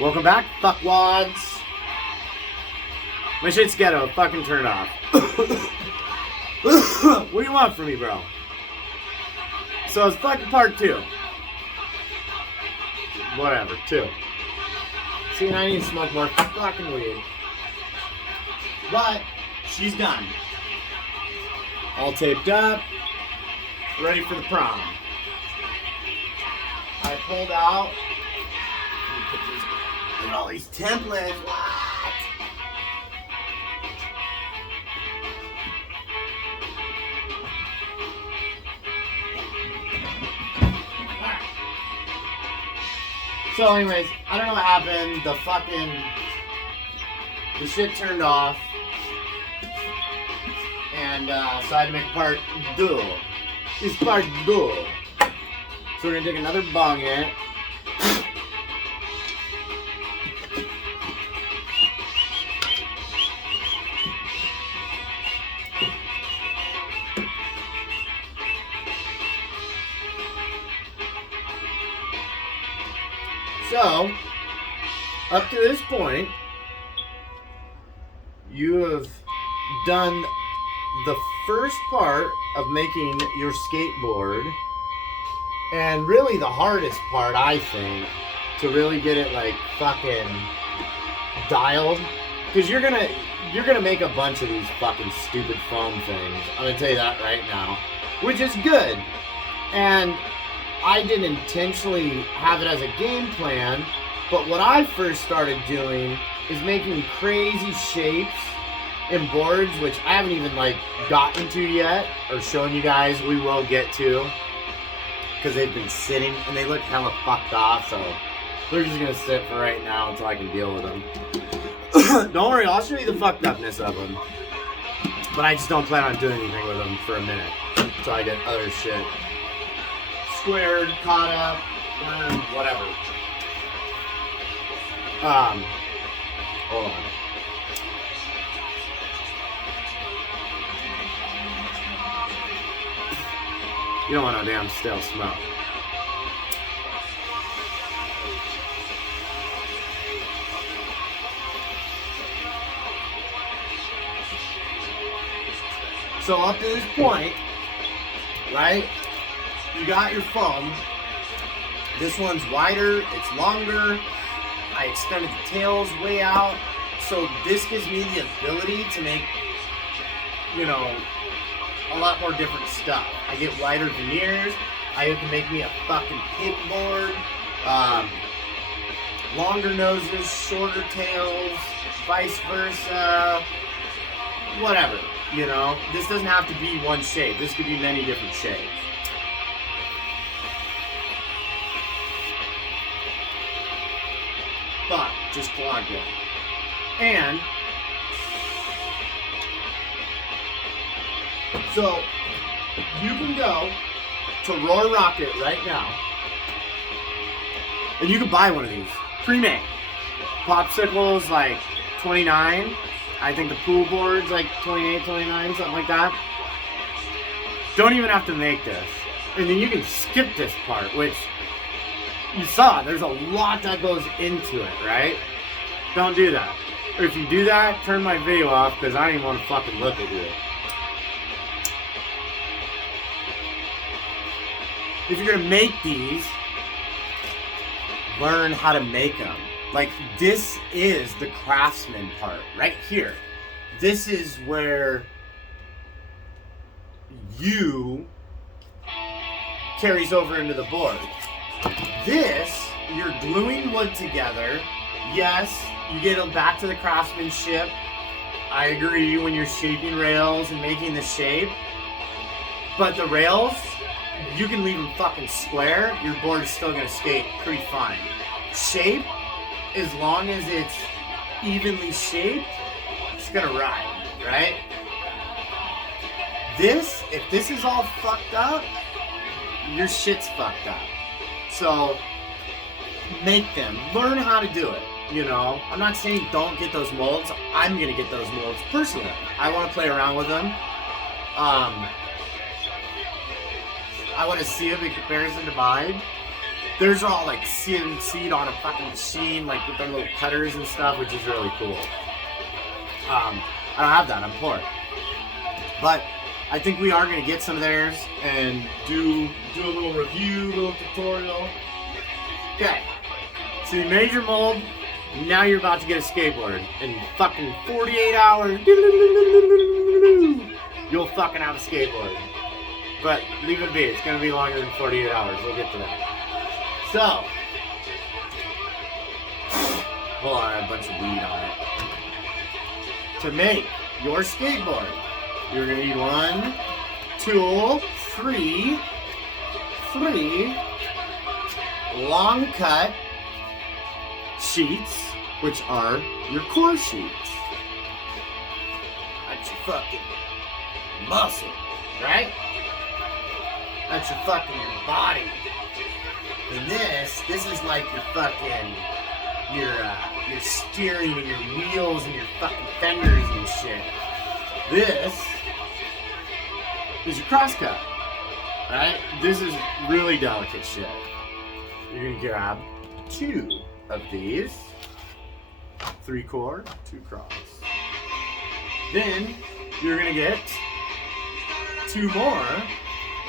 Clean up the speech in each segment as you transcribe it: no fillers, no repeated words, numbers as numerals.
Welcome back, fuckwads. My shit's ghetto. Fucking turn it off. What do you want from me, bro? So it's fucking part 2. Whatever, 2. See, I need to smoke more fucking weed. But she's done. All taped up. Ready for the prom. I pulled out. Look at all these templates. What? Alright. So anyways, I don't know what happened. The shit turned off. And so I had to make part 2. It's part 2. So we're gonna take another bong hit. So, up to this point, you have done the first part of making your skateboard, and really the hardest part, I think, to really get it like fucking dialed, because you're gonna make a bunch of these fucking stupid foam things. I'm gonna tell you that right now, which is good, and I didn't intentionally have it as a game plan, but what I first started doing is making crazy shapes in boards, which I haven't even like gotten to yet, or shown you guys. We will get to, because they've been sitting and they look hella fucked off, so they're just gonna sit for right now until I can deal with them. Don't worry, I'll show you the fucked upness of them, but I just don't plan on doing anything with them for a minute until I get other shit squared, caught up, whatever. Hold on. You don't want no damn stale smoke. So up to this point, right? You got your foam. This one's wider, it's longer. I extended the tails way out. So this gives me the ability to make, you know, a lot more different stuff. I get wider veneers. I can make me a fucking kickboard. Longer noses, shorter tails, vice versa. Whatever, you know. This doesn't have to be one shape. This could be many different shapes. But just clogged it. And so you can go to Roar Rocket right now, and you can buy one of these pre-made. Popsicles like 29. I think the pool board's like 28, 29, something like that. Don't even have to make this, and then you can skip this part, which you saw. There's a lot that goes into it, right? Don't do that. Or if you do that, turn my video off, because I don't even want to fucking look at you. If you're gonna make these, learn how to make them. Like, this is the craftsman part, right here. This is where you carries over into the board. This, you're gluing wood together. Yes, you get them back to the craftsmanship. I agree when you're shaping rails and making the shape. But the rails, you can leave them fucking square. Your board is still gonna skate pretty fine. Shape, as long as it's evenly shaped, it's gonna ride, right? This, if this is all fucked up, your shit's fucked up. So, make them. Learn how to do it, you know? I'm not saying don't get those molds. I'm gonna get those molds personally. I wanna play around with them. I wanna see them in comparison to mine. Theirs are all like CNC'd on a fucking machine, like with their little cutters and stuff, which is really cool. I don't have that, I'm poor. But I think we are gonna get some of theirs and do a little review, little tutorial. Okay, so you made your mold, now you're about to get a skateboard. In fucking 48 hours, you'll fucking have a skateboard. But leave it be, it's gonna be longer than 48 hours, we'll get to that. So, hold on, I have a bunch of weed on it. To make your skateboard, you're gonna need 1, 2, 3 long cut sheets, which are your core sheets. That's your fucking muscle, right? That's your fucking your body. And this is like your fucking your steering and your wheels and your fucking fenders and shit. This is your crosscut, right? This is really delicate shit. You're gonna grab 2 of these, 3 core, 2 cross. Then you're gonna get 2 more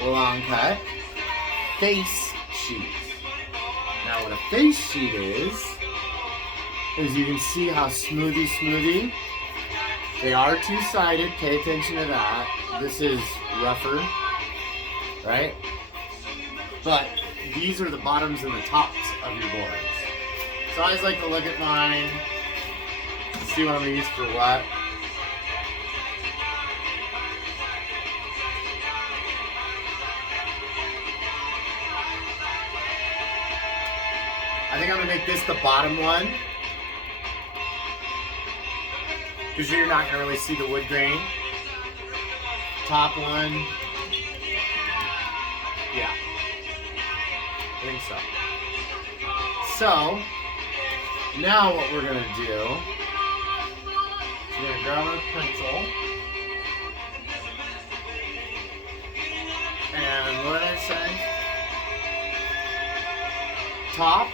long cut face sheets. Now what a face sheet is you can see how smoothy. They are 2-sided, pay attention to that. This is rougher, right? But these are the bottoms and the tops of your boards. So I always like to look at mine, see what I'm gonna use for what. I think I'm gonna make this the bottom one, because you're not gonna really see the wood grain. Top one, yeah, I think so. So, now what we're gonna do, we're gonna grab our pencil, and what did I say? Top.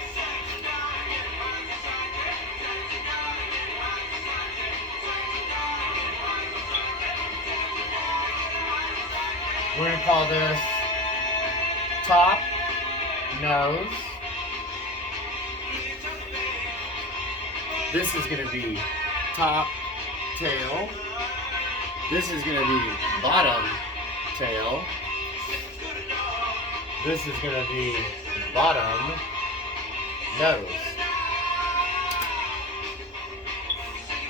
We're going to call this top, nose. This is going to be top, tail. This is going to be bottom, tail. This is going to be bottom, nose.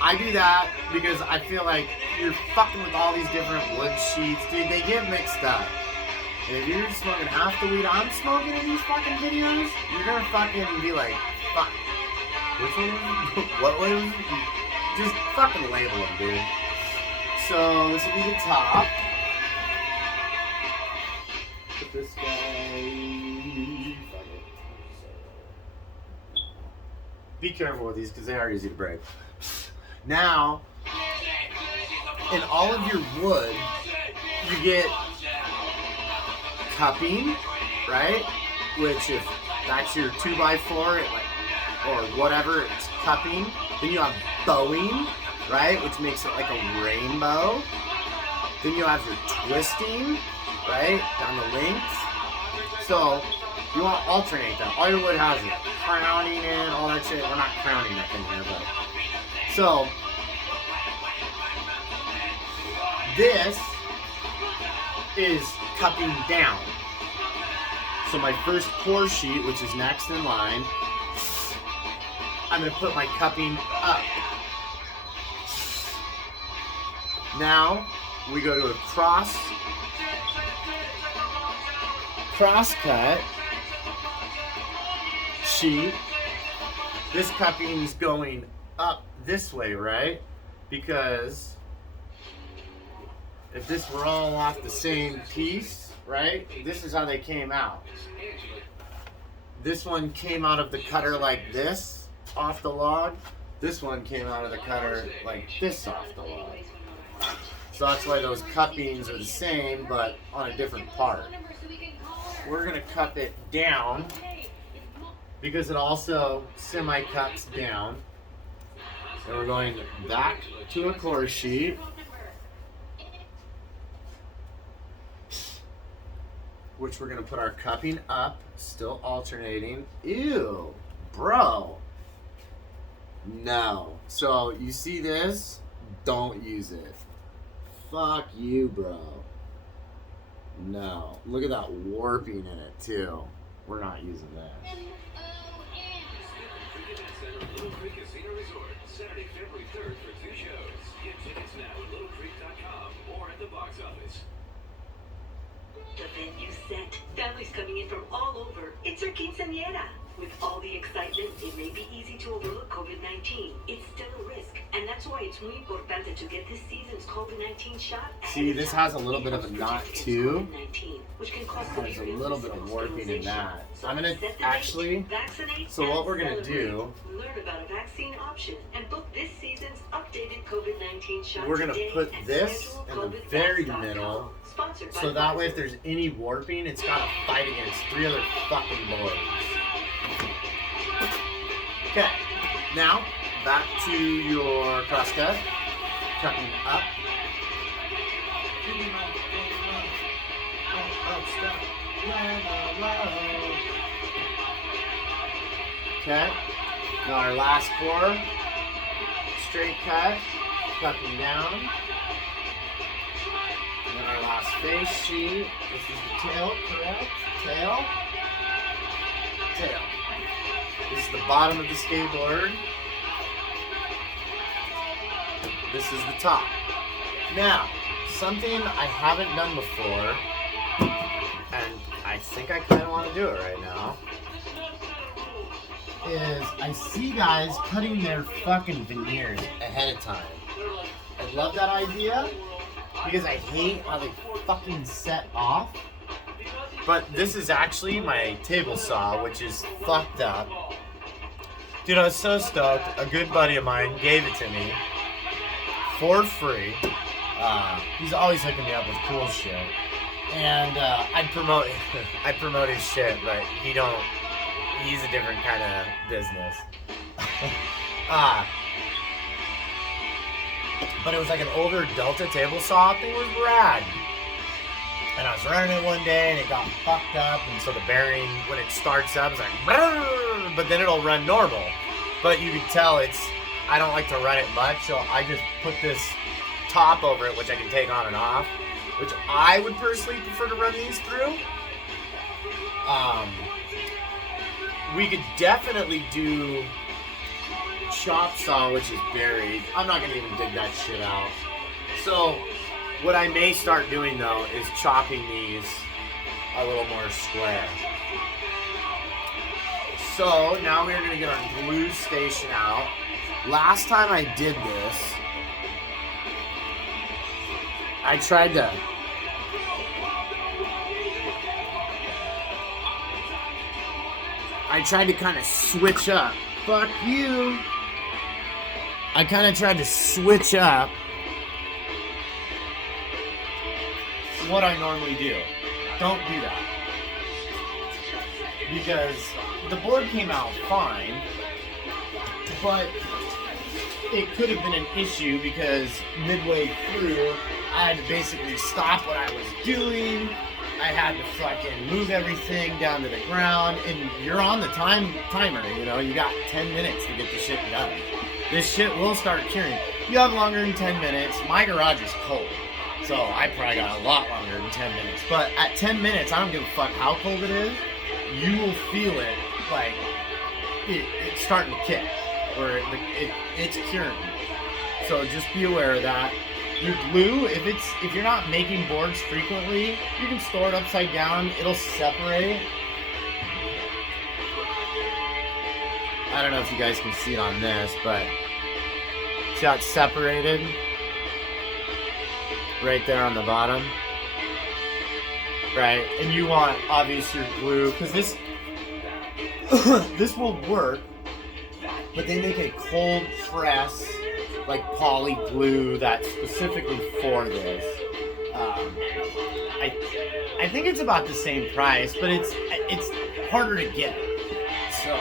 I do that because I feel like you're fucking with all these different wood sheets. Dude, they get mixed up. And if you're smoking half the weed I'm smoking in these fucking videos, you're gonna fucking be like, fuck. Which one was it? What was it? Just fucking label them, dude. So, this will be the top. Put this guy... Fuck it. Be careful with these because they are easy to break. Now, in all of your wood, you get cupping, right? Which, if that's your 2x4, or whatever, it's cupping. Then you have bowing, right? Which makes it like a rainbow. Then you have your twisting, right? Down the length. So, you want to alternate that. All your wood has it. Crowning it, all that shit. We're not crowning nothing here, but... So, this is cupping down. So my first core sheet, which is next in line, I'm going to put my cupping up. Now, we go to a cross cut sheet. This cupping's going up this way, right? Because if this were all off the same piece, right? This is how they came out. This one came out of the cutter like this, off the log. This one came out of the cutter like this, off the log. So that's why those cuppings are the same, but on a different part. We're gonna cup it down because it also semi-cups down. And we're going back to a core sheet, which we're going to put our cupping up, still alternating. Ew, bro. No. So you see this? Don't use it. Fuck you, bro. No. Look at that warping in it, too. We're not using that. Little Creek Casino Resort, Saturday, February 3rd for 2 shows. Get tickets now at littlecreek.com or at the box office. The venue set. Families coming in from all over. It's our quinceañera. With all the excitement, it may be easy to overlook COVID-19. It's still a risk, and that's why it's muy importante to get this season's COVID-19 shot. See, this has a little bit of a knot too. Which can cause There's a little bit of warping in that. I'm gonna actually. So what we're gonna do? Learn about a vaccine option and book this season's updated COVID-19 shot. We're gonna put this in the very middle, so that way if there's any warping, it's gotta fight against 3 other fucking boards. Okay, now back to your crosscut, cutting up. Okay, now our last core, straight cut, cutting down. And then our last face sheet, this is the tail, correct? Tail. Tail. This is the bottom of the skateboard. This is the top. Now, something I haven't done before, and I think I kind of want to do it right now, is I see guys cutting their fucking veneers ahead of time. I love that idea because I hate how they fucking set off. But this is actually my table saw, which is fucked up. Dude, I was so stoked. A good buddy of mine gave it to me for free. He's always hooking me up with cool shit. And I promote his shit, but he's a different kind of business. But it was like an older Delta table saw. Thing was rad. And I was running it one day and it got fucked up, and so the bearing, when it starts up, it's like, brrr, but then it'll run normal. But you can tell I don't like to run it much, so I just put this top over it, which I can take on and off, which I would personally prefer to run these through. We could definitely do chop saw, which is buried. I'm not gonna even dig that shit out. So what I may start doing though is chopping these a little more square. So now we're gonna get our glue station out. Last time I did this, I tried to kind of switch up. Fuck you. I kind of tried to switch up what I normally do. Don't do that. Because the board came out fine, but it could have been an issue because midway through, I had to basically stop what I was doing. I had to fucking move everything down to the ground, and you're on the timer, you know, you got 10 minutes to get the shit done. This shit will start curing. You have longer than 10 minutes. My garage is cold, so I probably got a lot longer than 10 minutes. But at 10 minutes, I don't give a fuck how cold it is. You will feel it, like, it's starting to kick, or it's curing. So just be aware of that. Your glue, if you're not making boards frequently, you can store it upside down. It'll separate. I don't know if you guys can see it on this, but see how it's separated? Right there on the bottom. Right, and you want, obviously, your glue, because this this will work, but they make a cold press, like poly glue that's specifically for this. I think it's about the same price, but it's harder to get. So So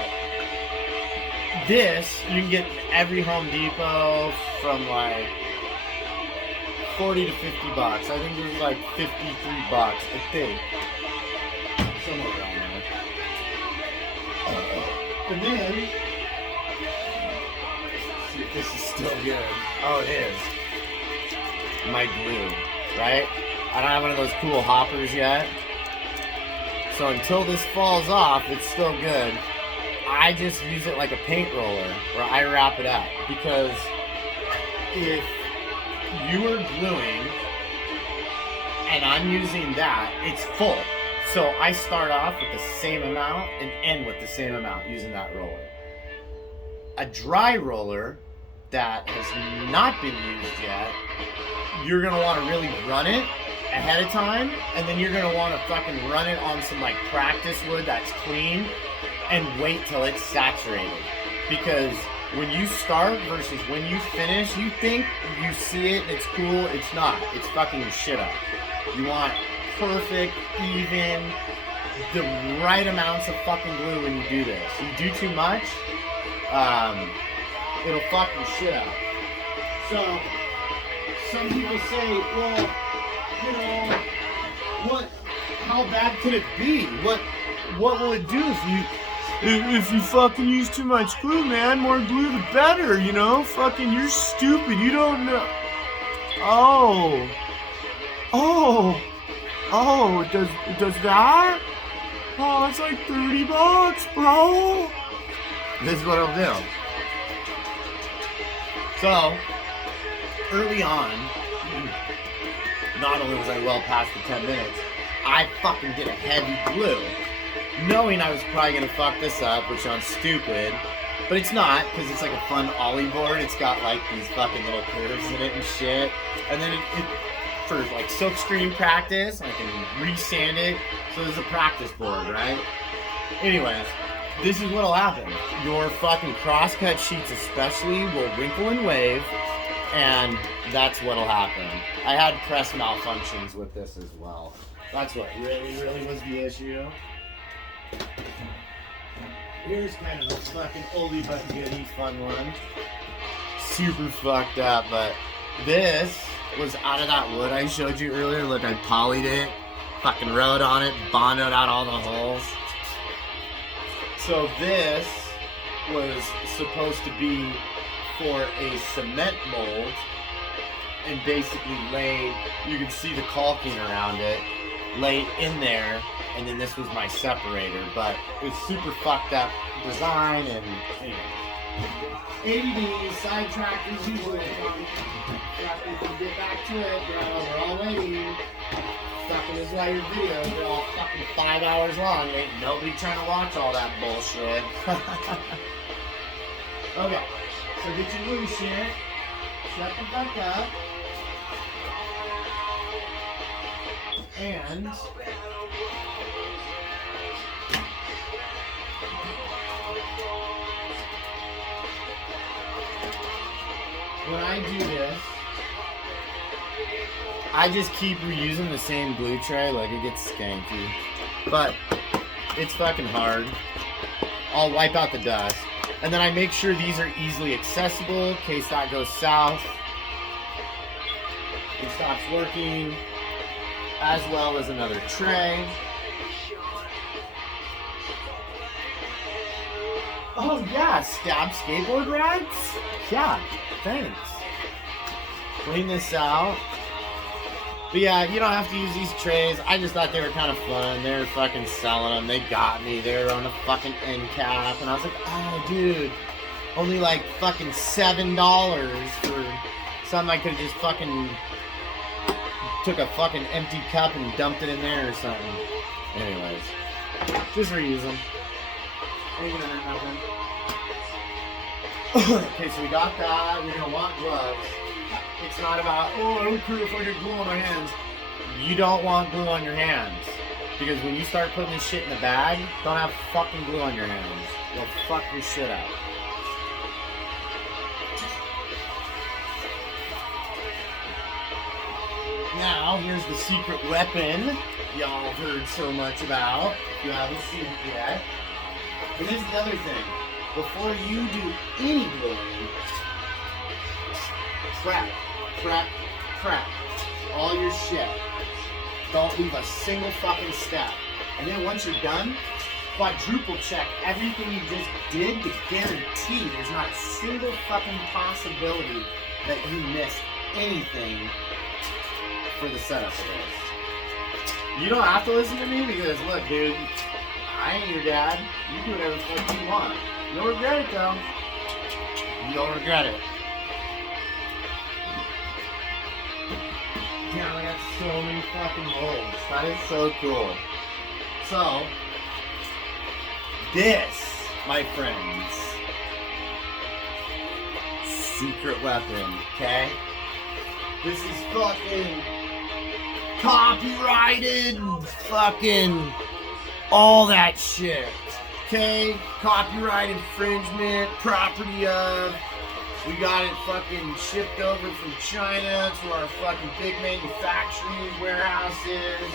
this you can get every Home Depot from like 40 to 50 bucks. I think it was like 53 bucks, I think. Somewhere around there. And then, see if this is still good. Oh, it is. My glue, right? I don't have one of those cool hoppers yet. So until this falls off, it's still good. I just use it like a paint roller, where I wrap it up. Because if you are gluing and I'm using that, it's full. So I start off with the same amount and end with the same amount using that roller. A dry roller that has not been used yet, you're gonna want to really run it ahead of time, and then you're gonna want to fucking run it on some like practice wood that's clean and wait till it's saturated. Because when you start versus when you finish, you think you see it and it's cool, it's not. It's fucking your shit up. You want perfect, even, the right amounts of fucking glue when you do this. You do too much, it'll fuck your shit up. So, some people say, well, you know, how bad could it be? What will it do if you fucking use too much glue, man? More glue the better, you know? Fucking, you're stupid, you don't know. It does that? Oh, it's like 30 bucks, bro. This is what I'll do. So, early on, not only was I well past the 10 minutes, I fucking did a heavy glue, knowing I was probably gonna fuck this up, which sounds stupid, but it's not, because it's like a fun ollie board. It's got like these fucking little curves in it and shit, and then it for like silk screen practice, I can re-sand it, so there's a practice board, right? Anyways, this is what'll happen. Your fucking crosscut sheets especially will wrinkle and wave, and that's what'll happen. I had press malfunctions with this as well. That's what really was the issue. Here's kind of a fucking oldie but goodie fun one. Super fucked up, but this was out of that wood I showed you earlier. Look, I polyed it, fucking wrote on it, bonded out all the holes. So this was supposed to be for a cement mold, and basically laid, you can see the caulking around it, laid in there, and then this was my separator, but it was super fucked up design, and anyway. ADD, sidetracked as usual. We can get back to it, bro. We're all waiting. Fucking, this is why your videos are all fucking 5 hours long. Ain't nobody trying to watch all that bullshit. Okay, so get your glue shit. Shut the fuck up. And when I do this, I just keep reusing the same glue tray. Like, it gets skanky, but it's fucking hard. I'll wipe out the dust, and then I make sure these are easily accessible in case that goes south. It stops working, as well as another tray. Oh yeah, Stab skateboard rags? Yeah, thanks. Clean this out. But yeah, you don't have to use these trays. I just thought they were kind of fun. They were fucking selling them. They got me. They were on a fucking end cap. And I was like, oh dude, only like fucking $7 for something I could have just fucking took a fucking empty cup and dumped it in there or something. Anyways, just reuse them. Ain't gonna hurt nothing. Okay, so we got that. You're gonna want gloves. It's not about, oh, I don't care if I get glue on my hands. You don't want glue on your hands. Because when you start putting this shit in the bag, don't have fucking glue on your hands. You'll fuck your shit up. Now, here's the secret weapon y'all heard so much about. If you haven't seen it yet. And here's the other thing. Before you do any gluing, prep all your shit. Don't leave a single fucking step. And then once you're done, quadruple check everything you just did to guarantee there's not a single fucking possibility that you missed anything for the setup of this. You don't have to listen to me because look, dude, I ain't your dad. You do whatever the fuck you want. You'll regret it though. You'll regret it. Damn, I got so many fucking holes. That is so cool. So, this, my friends, secret weapon, okay? This is fucking copyrighted, fucking all that shit, okay? Copyright infringement, property of. We got it fucking shipped over from China to our fucking big manufacturing warehouses.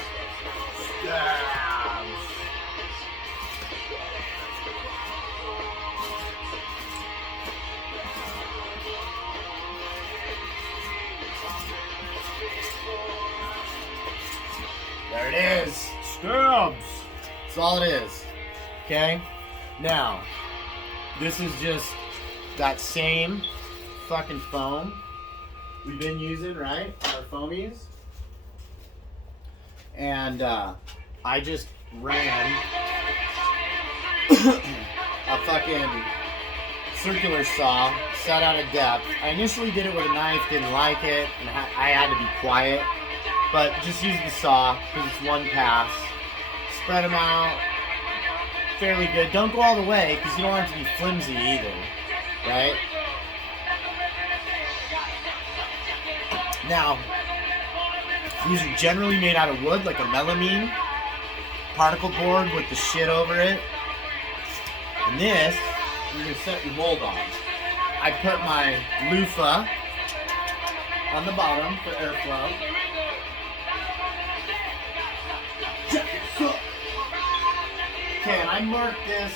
There it is. Stabs. That's all it is. Okay? Now, this is just that same fucking foam we've been using, right? Our foamies. And I just ran a fucking circular saw set out of depth. I initially did it with a knife, didn't like it, and I had to be quiet. But just use the saw because it's one pass. Spread them out fairly good. Don't go all the way because you don't want it to be flimsy either, right? Now, these are generally made out of wood, like a melamine particle board with the shit over it. And this, you're gonna set your mold on. I put my loofah on the bottom for airflow. Okay, and I marked this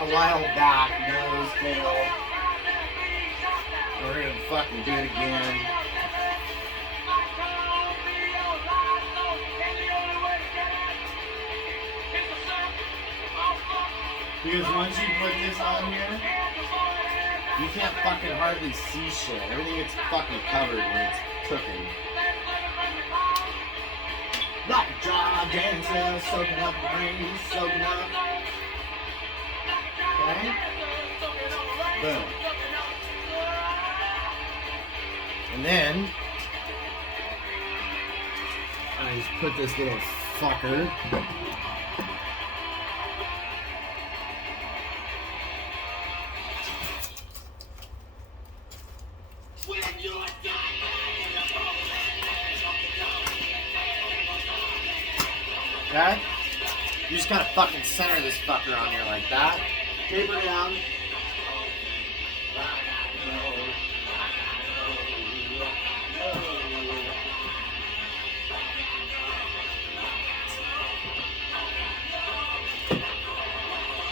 a while back, nose, tail. We're gonna fucking do it again. Because once you put this on here, you can't fucking hardly see shit. Everything gets fucking covered when it's cooking. Like a jaw dancer, soaking up the rain, soaking up. Okay? Boom. And then, I just put this little fucker okay? You just kind of fucking center this fucker on here like that. Taper down.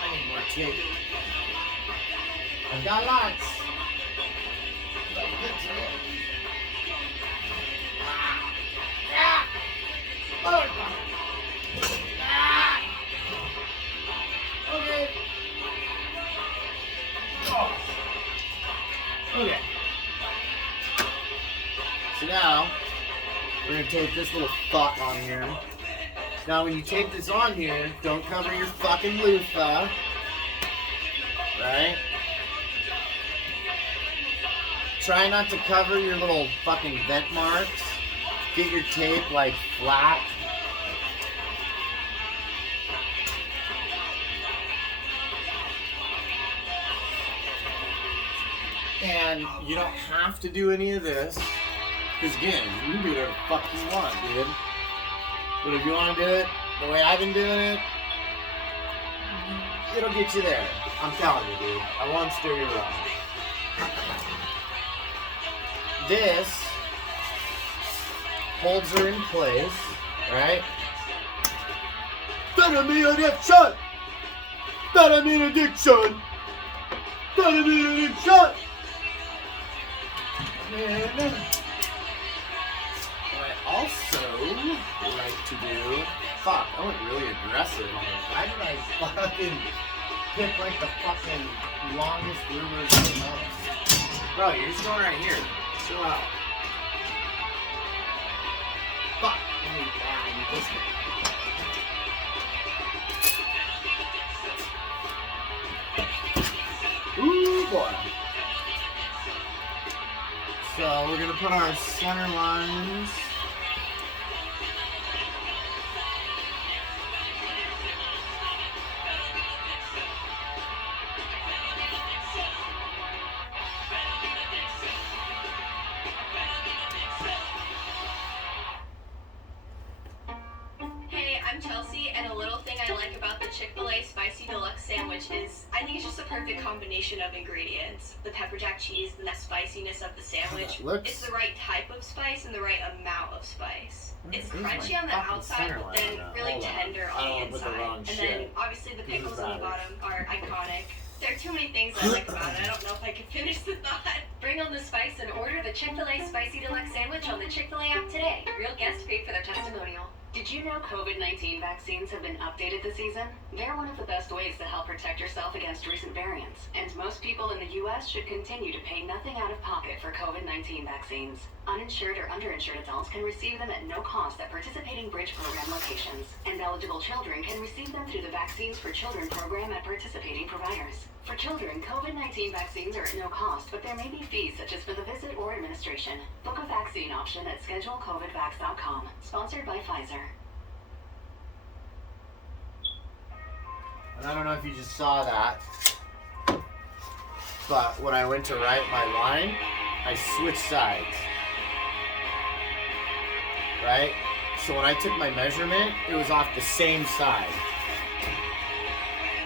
I need more tape. I've got lots. But get to it. Oh, okay. Oh. Okay. So now, we're going to tape this little fuck on here. Now when you tape this on here, don't cover your fucking loofah. Right? Try not to cover your little fucking vent marks. Get your tape like flat. And you don't have to do any of this. Because again, you can do whatever the fuck you want, dude. But if you want to do it the way I've been doing it, it'll get you there. I'm telling you, dude. I won't steer you wrong. This holds her in place, right? Vitamin addiction. Vitamin addiction. And what I also like to do. Fuck, I went really aggressive on it. Why did I fucking pick like the fucking longest lures in the most? Bro, you're just going right here. Chill out. Fuck. You missed it. Ooh, boy. So we're gonna put our center lines. I'm Chelsea, and a little thing I like about the Chick-fil-A Spicy Deluxe Sandwich is I think it's just a perfect combination of ingredients. The pepper jack cheese and the spiciness of the sandwich. It's the right type of spice and the right amount of spice. It's crunchy on the outside, but then really tender on the inside. And then obviously the pickles on the bottom are iconic. There are too many things I like about it. I don't know if I can finish the thought. Bring on the spice and order the Chick-fil-A Spicy Deluxe Sandwich on the Chick-fil-A app today. Real guests paid for their testimonial. Did you know COVID-19 vaccines have been updated this season? They're one of the best ways to help protect yourself against recent variants, and most people in the U.S. should continue to pay nothing out of pocket for COVID-19 vaccines. Uninsured or underinsured adults can receive them at no cost at participating Bridge program locations, and eligible children can receive them through the Vaccines for Children program at participating providers. For children, COVID-19 vaccines are at no cost, but there may be fees such as for the visit or administration. Book a vaccine option at schedulecovidvax.com. Sponsored by Pfizer. And I don't know if you just saw that, but when I went to write my line, I switched sides. Right? So when I took my measurement, it was off the same side.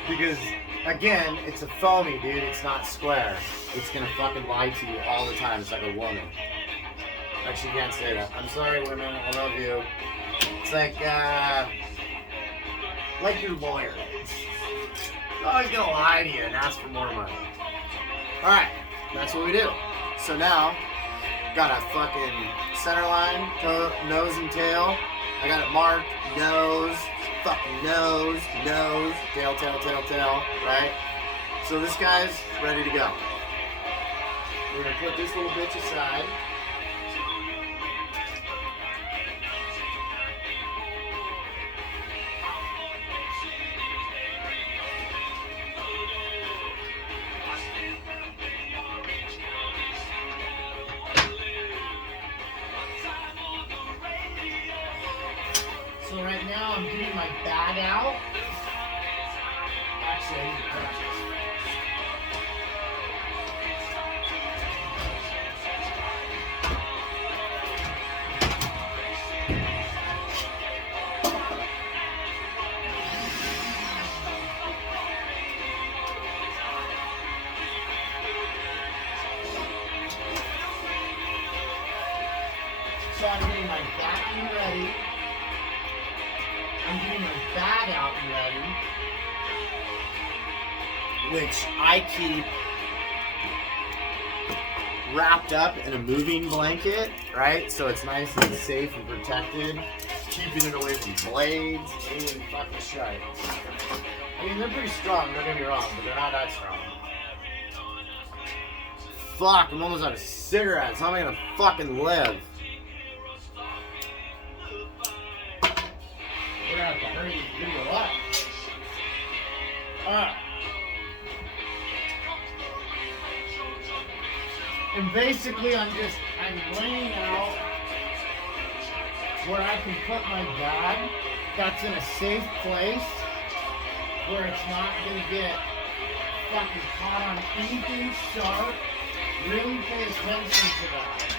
Because again, it's a foamy, dude. It's not square. It's gonna fucking lie to you all the time. It's like a woman. Actually, you can't say that. I'm sorry, women. I love you. It's like your lawyer. They're always gonna lie to you and ask for more money. All right, that's what we do. So now, got a fucking center line, nose and tail. I got it marked. Nose. Fucking nose, tail, right? So this guy's ready to go. We're gonna put this little bitch aside. So right now I'm getting my bag out. Actually, I need to practice. So I'm getting my backing ready. I'm getting my bag out and ready, which I keep wrapped up in a moving blanket, right? So it's nice and safe and protected, keeping it away from blades, anything fucking shite. I mean, they're pretty strong, don't get me wrong, but they're not that strong. Fuck, I'm almost out of cigarettes. How am I gonna fucking live? We're gonna have to hurry this video up. And basically I'm laying out where I can put my bag that's in a safe place where it's not gonna get fucking caught on anything sharp. Really pay attention to that.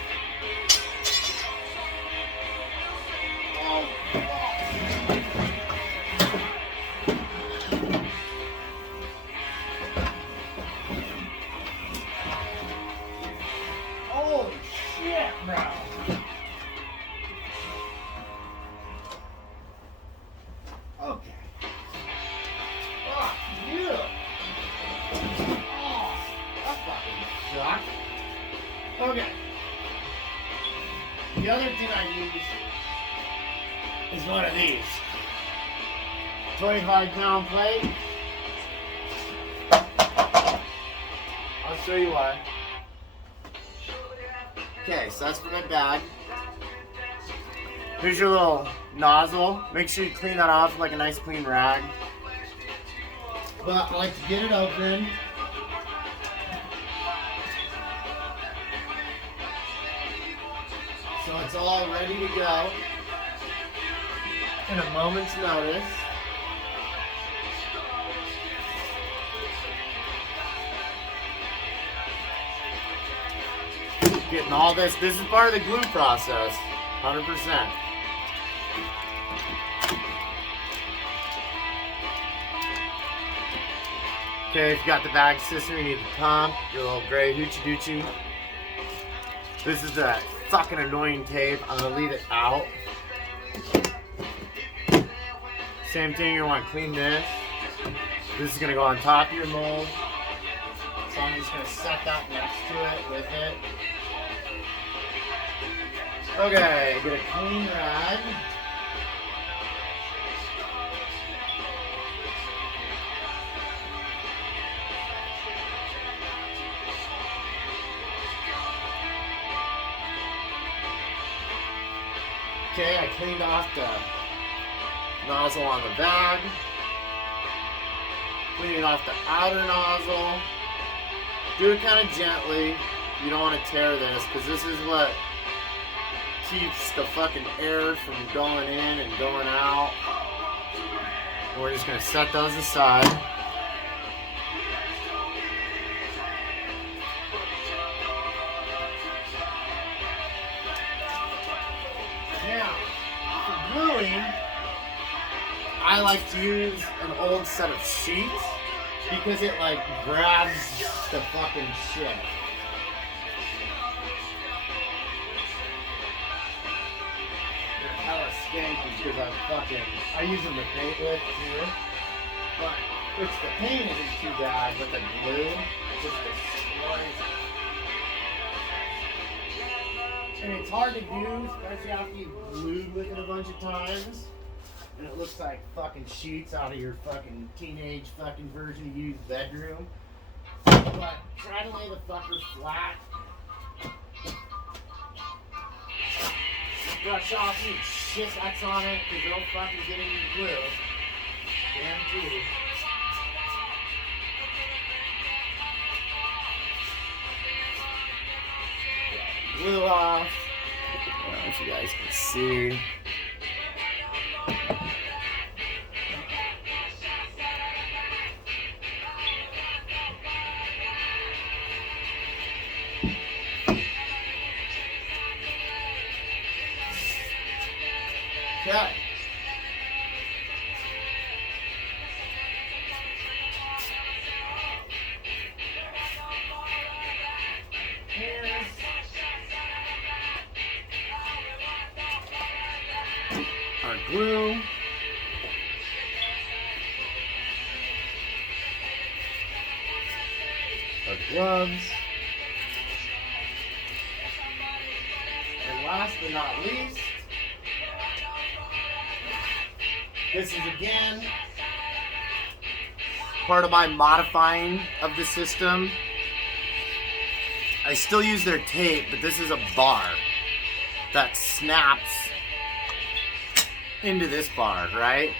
Holy shit, bro. Okay. Oh, yeah. back. Okay. The other thing I use is one of these. 25-pound plate. I'll show you why. Okay, so that's for my bag. Here's your little nozzle. Make sure you clean that off with like a nice clean rag. But I like to get it open. So it's all ready to go in a moment's notice. Getting all this. This is part of the glue process. 100%. Okay, if you got the bag system, you need the pump, your little gray hoochie doochie. This is the fucking annoying tape. I'm gonna leave it out. Same thing, you want to clean this. This is gonna go on top of your mold. So I'm just gonna set that next to it with it. Okay, get a clean rag. Okay, I cleaned off the nozzle on the bag. Cleaning off the outer nozzle. Do it kind of gently. You don't want to tear this because this is what keeps the fucking air from going in and going out. We're just going to set those aside. Now, for gluing, I like to use an old set of sheets because it like grabs the fucking shit. They're hella skanky because I use them to paint with too. But the paint isn't too bad, but the glue just destroys. And it's hard to do, especially after you've glued with it a bunch of times. And it looks like fucking sheets out of your fucking teenage fucking version of used bedroom. But try to lay the fucker flat. Brush off any shit that's on it, because it'll fucking get in your glue. Guaranteed. Glue off. I don't know if you guys can see. Okay. Our glue. Our gloves. And last but not least, this is again part of my modifying of the system. I still use their tape, but this is a bar that snaps into this bar, right?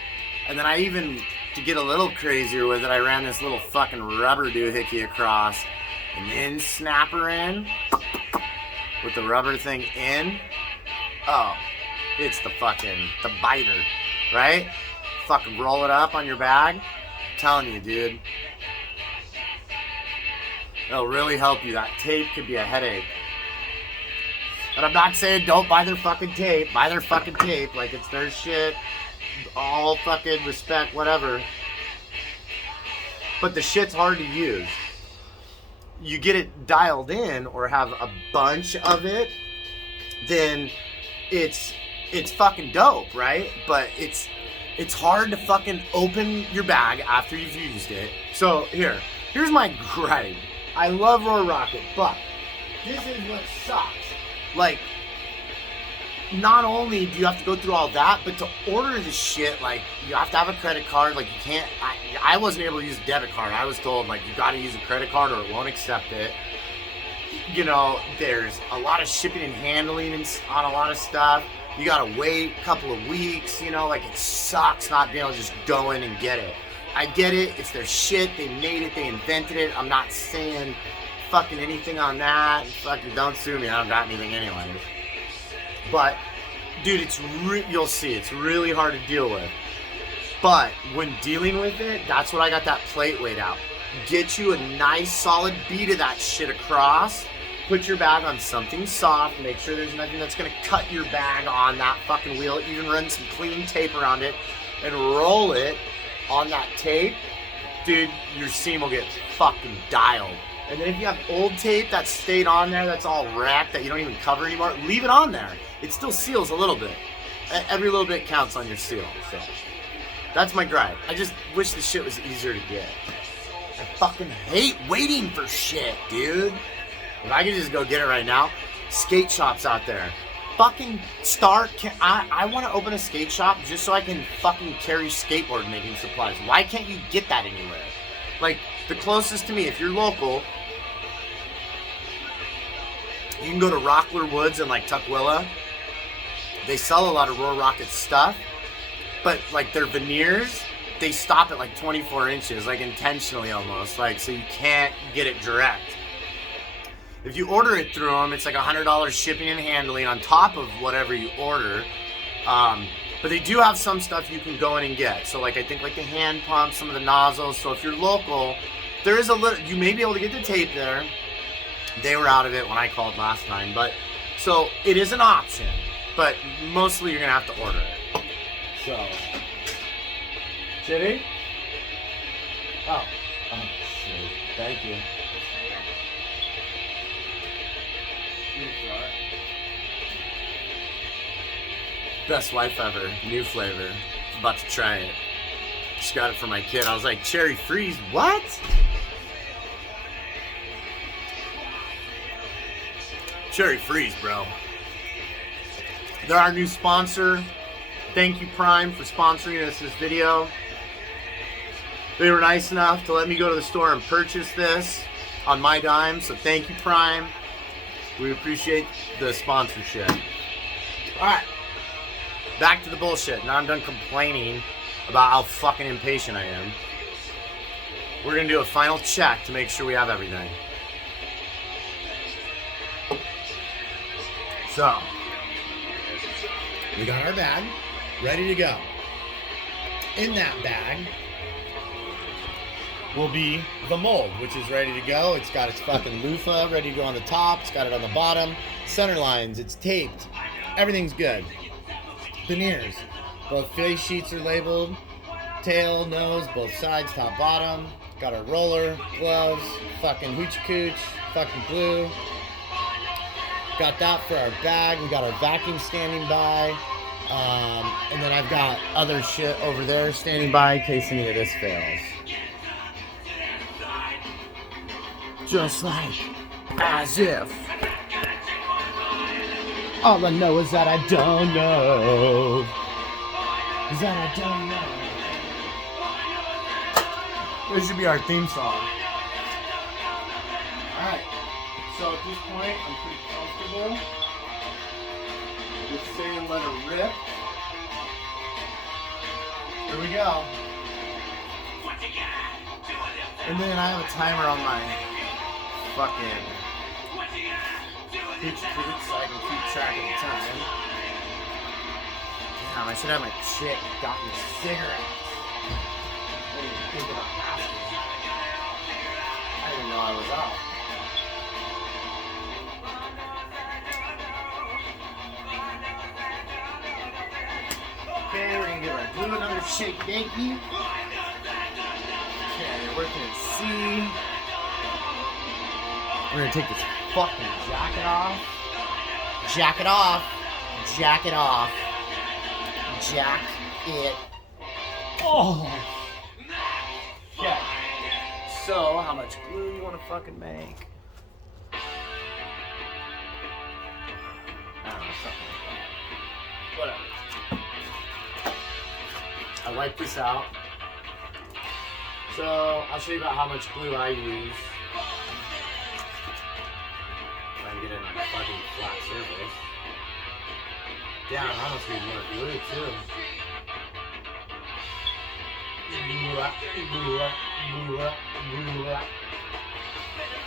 And then I even, to get a little crazier with it, I ran this little fucking rubber doohickey across and then snap her in with the rubber thing in. Oh, it's the biter, right? Fucking roll it up on your bag. I'm telling you, dude. It'll really help you. That tape could be a headache. But I'm not saying don't buy their fucking tape. Buy their fucking tape like it's their shit. All fucking respect, whatever. But the shit's hard to use. You get it dialed in or have a bunch of it, then it's fucking dope, right? But it's hard to fucking open your bag after you've used it. So here's my gripe. I love Roar Rocket, but this is what sucks. Like, not only do you have to go through all that, but to order the shit, like, you have to have a credit card. Like, you can't, I wasn't able to use a debit card. I was told, like, you gotta use a credit card or it won't accept it. You know, there's a lot of shipping and handling on a lot of stuff. You gotta wait a couple of weeks, you know, like, it sucks not being able to just go in and get it. I get it, it's their shit, they made it, they invented it. I'm not saying fucking anything on that. Fucking don't sue me, I don't got anything anyways. But, dude, you'll see, it's really hard to deal with. But when dealing with it, that's what I got that plate weight out. Get you a nice solid bead of that shit across. Put your bag on something soft. Make sure there's nothing that's gonna cut your bag on that fucking wheel. Even run some clean tape around it and roll it on that tape. Dude, your seam will get fucking dialed. And then if you have old tape that stayed on there, that's all wracked, that you don't even cover anymore, leave it on there. It still seals a little bit. Every little bit counts on your seal. So that's my gripe. I just wish the shit was easier to get. I fucking hate waiting for shit, dude. If I could just go get it right now. Skate shops out there. Fucking start. I want to open a skate shop just so I can fucking carry skateboard making supplies. Why can't you get that anywhere? Like, the closest to me, if you're local, you can go to Rockler Woods in, like, Tukwila. They sell a lot of Roar Rocket stuff, but, like, their veneers, they stop at, like, 24 inches, like, intentionally almost, like, so you can't get it direct. If you order it through them, it's like $100 shipping and handling on top of whatever you order. But they do have some stuff you can go in and get. So, like, I think, like, the hand pumps, some of the nozzles. So if you're local, there is a little, you may be able to get the tape there. They were out of it when I called last time. But, so it is an option. But mostly you're going to have to order it. So, Chitty? Oh, shit. Thank you. Best wife ever, new flavor. About to try it. Just got it for my kid. I was like, cherry freeze, what? Cherry freeze, bro. They're our new sponsor. Thank you, Prime, for sponsoring us this video. They were nice enough to let me go to the store and purchase this on my dime, so thank you, Prime. We appreciate the sponsorship. Alright. Back to the bullshit. Now I'm done complaining about how fucking impatient I am. We're gonna do a final check to make sure we have everything. So, we got our bag ready to go. In that bag will be the mold, which is ready to go. It's got its fucking loofah ready to go on the top. It's got it on the bottom. Center lines, it's taped. Everything's good. Veneers. Both face sheets are labeled. Tail, nose, both sides, top, bottom. Got our roller, gloves, fucking hoochie cooch, fucking glue. Got that for our bag. We got our vacuum standing by. And then I've got other shit over there standing by in case any of this fails. Just like as if. All I know is that I don't know. Is that I don't know. This should be our theme song. Alright. So at this point, I'm pretty comfortable with saying let her rip. Here we go. And then I have a timer on my fucking pitch so I can keep track of the time. Damn, I should have my chick got me cigarettes. I didn't even think about asking. I didn't know I was out. Okay, we're gonna give our glue another shake, thank you. Okay, working at C. We're gonna take this fucking jacket off. Jack it off. Jack it off. Jack it. Oh. Okay. So, how much glue you wanna fucking make? wipe this out. So I'll show you about how much glue I use. If I can get it on a fucking flat surface. Damn, I almost need more glue too.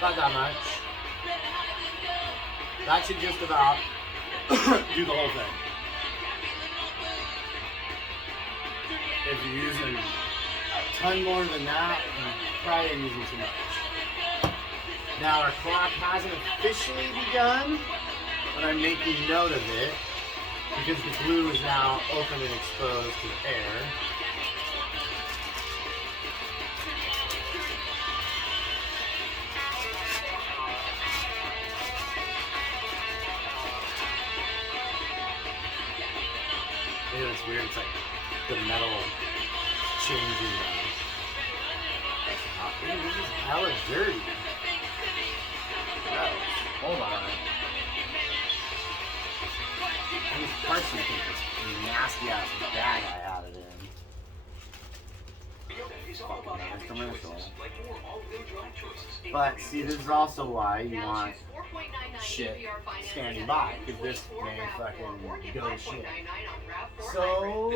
Not that much. That should just about do the whole thing. If you're using a ton more than that, you're probably using too much. Now our clock hasn't officially begun, but I'm making note of it because the glue is now open and exposed to air. Yeah, it's weird. It's like the metal changing. This is hella dirty. Gross. Hold on. These parts you think this nasty ass bag I had it in. Fucking commercial. But see, this is also why you want shit standing by, because this may fucking go to shit. So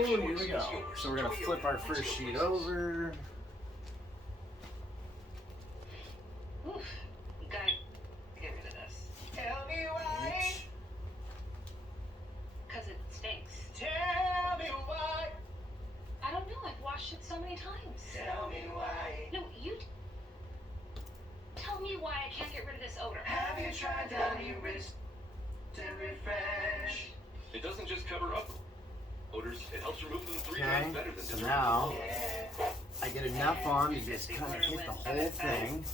here we go. So we're gonna flip our first sheet over. Oof, you gotta get rid of this. Tell me why. Because it stinks. Tell me why. I don't know, I've washed it so many times. Tell me why. No, you tell me why I can't get rid of this odor. Have you tried W-Rinse and Refresh? It doesn't just cover up odors, it helps remove them 3 Okay, times better than so now I get enough on to just kind of hit the whole thing,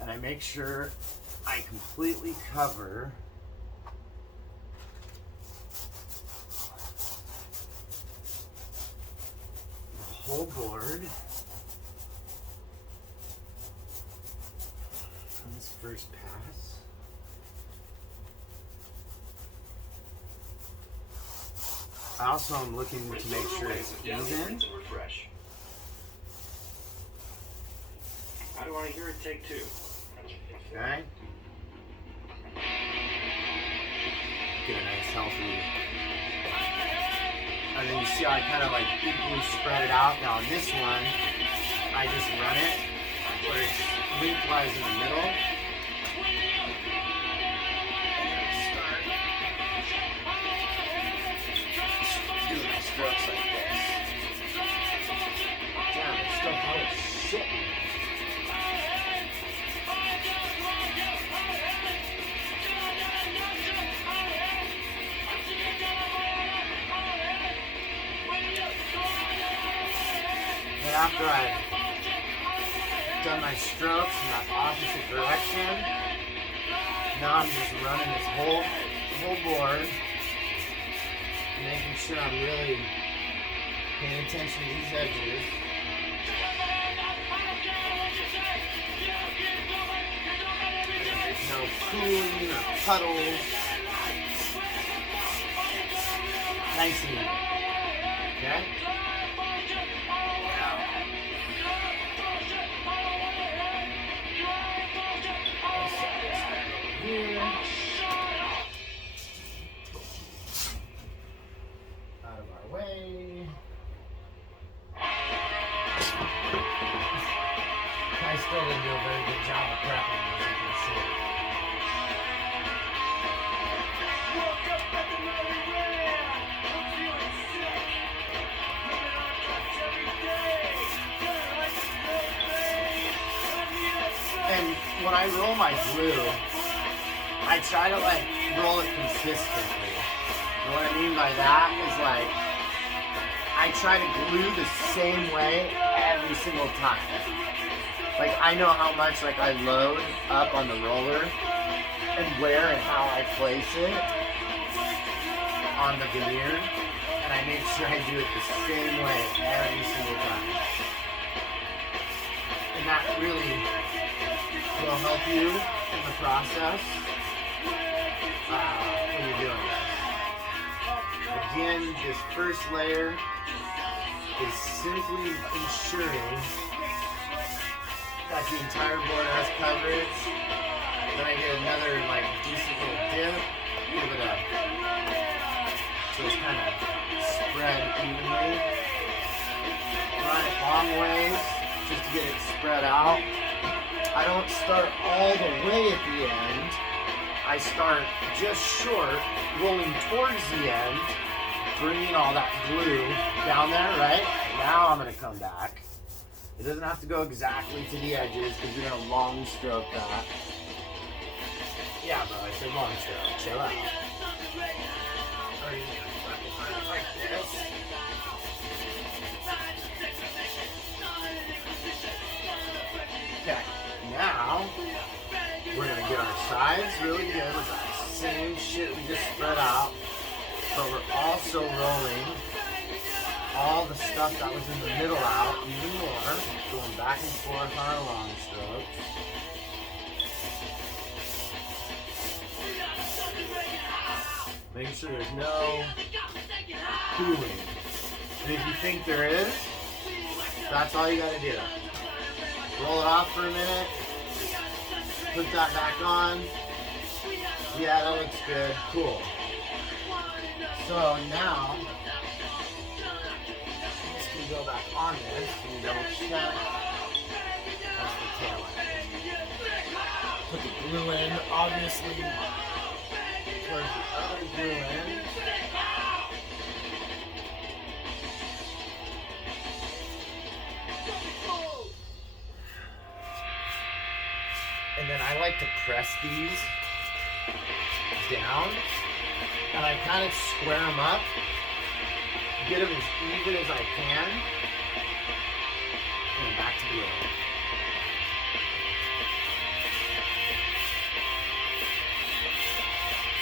and I make sure I completely cover the whole board on this first pass. I also am looking to make sure it's even. How do I hear it take 2? Okay. Get a nice healthy. And then you see how I kind of like equally spread it out. Now on this one, I just run it where it's lengthwise in the middle. Doing my strokes like this. Damn, it's still hot as shit. And after I've done my strokes in that opposite direction, now I'm just running this whole board, making sure I'm really paying attention to these edges. There's no pooling or puddles. Nice and even. Okay? Here. Out of our way. I still didn't do a very good job of prepping, as you can see. Woke up at the nowhere. I'm feeling sick. Coming on touch every day. Feeling like a slow pain. I need a break. And when I roll my glue, I try to like roll it consistently. And what I mean by that is like I try to glue the same way every single time. Like I know how much like I load up on the roller and where and how I place it on the veneer, and I make sure I do it the same way every single time. And that really will help you in the process. When you're doing this. Again, this first layer is simply ensuring that the entire board has coverage. Then I get another like decent little dip, give it a, so it's kind of spread evenly. Run it long ways just to get it spread out. I don't start all the way at the end. I start just short, rolling towards the end, bringing all that glue down there, right? Now I'm gonna come back. It doesn't have to go exactly to the edges because you're gonna long stroke that. Yeah, bro, I said long stroke. Chill out. Or you can like this. Okay, now we're gonna get our sides really good with that same shit we just spread out, but we're also rolling all the stuff that was in the middle out even more, going back and forth on our long strokes. Make sure there's no pooling. And if you think there is, that's all you gotta do. Roll it off for a minute. Put that back on. Yeah, that looks good. Cool. So now, this can go back on this and double check. That's the tail end. Put the glue in, obviously, towards the other glue end. And then I like to press these down, and I kind of square them up, get them as even as I can, and back to the other.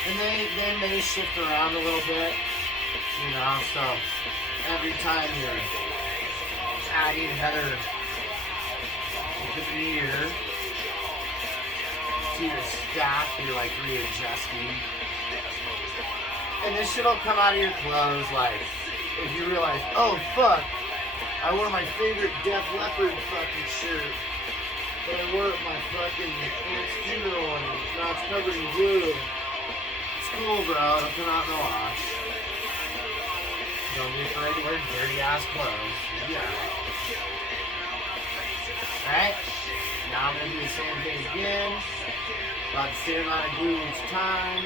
And they may shift around a little bit, you know, so every time you're adding another veneer to your stack, you're like readjusting. And this shit'll come out of your clothes, like, if you realize, oh fuck, I wore my favorite Def Leppard fucking shirt, but I wore it at my fucking aunt's funeral and now it's covered in glue. It's cool, bro, it'll come out in the wash. Don't be afraid to wear dirty ass clothes. Yeah. Alright? Now I'm gonna do the same thing again. About the same amount of glue each time.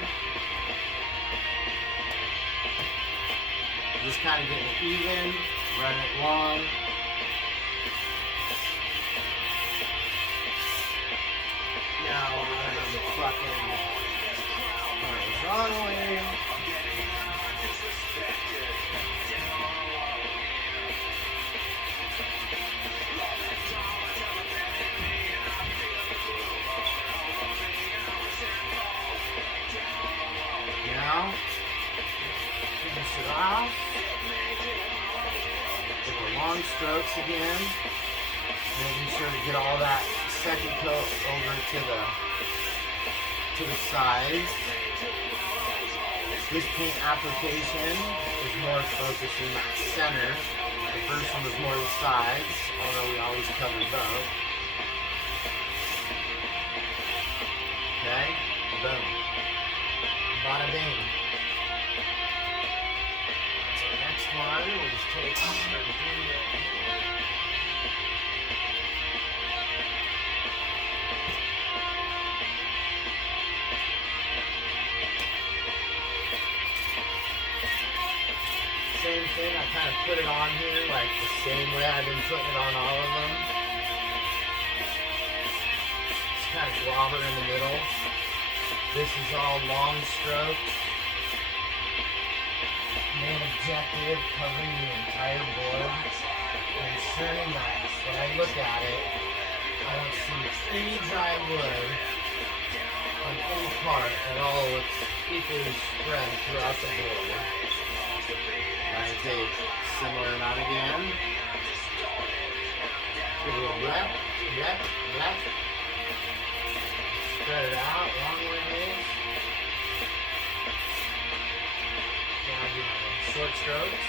Just kind of getting it even, running it long. Now we're gonna fucking horizontally. Now, finish it off. With the long strokes again. Making sure to get all that second coat over to the sides. This paint application is more focused in that center. The first one was more the sides, although we always cover both. Okay, boom. Bada bing. So next one, we'll just take our video. Same thing, I kind of put it on here like the same way I've been putting it on all of them. Just kind of globber in the middle. This is all long strokes. Main objective, covering the entire board. And ensuring that when I look at it, I don't see any dry wood on any part at all. It's equally spread throughout the board. I take similar amount again. Give it a little left. Spread it out long ways. Now do my short strokes.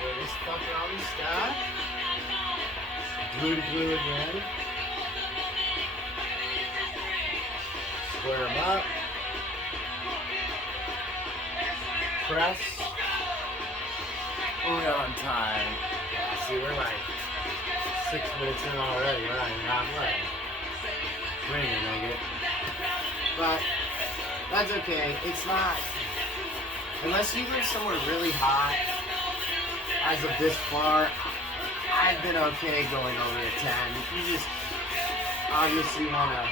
Throw this fucker on the stack. Glue to glue again. Square them up. Press. We're on time. See, we're like 6 minutes in already. We're not even halfway. We ain't gonna make it. But that's okay. It's not. Unless you live somewhere really hot, as of this far, I've been okay going over the 10. You just obviously want to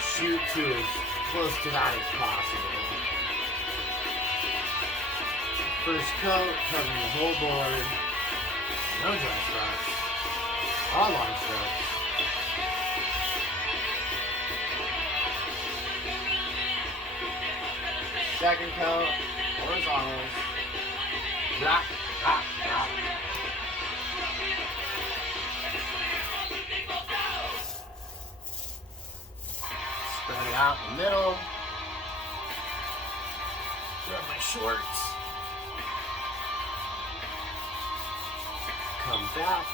shoot to as close to that as possible. First coat, covering the whole board. No dry strokes. All long strokes. Second coat, horizontals. Rock, rock, rock. Spread it out in the middle. Grab my shorts. Come back.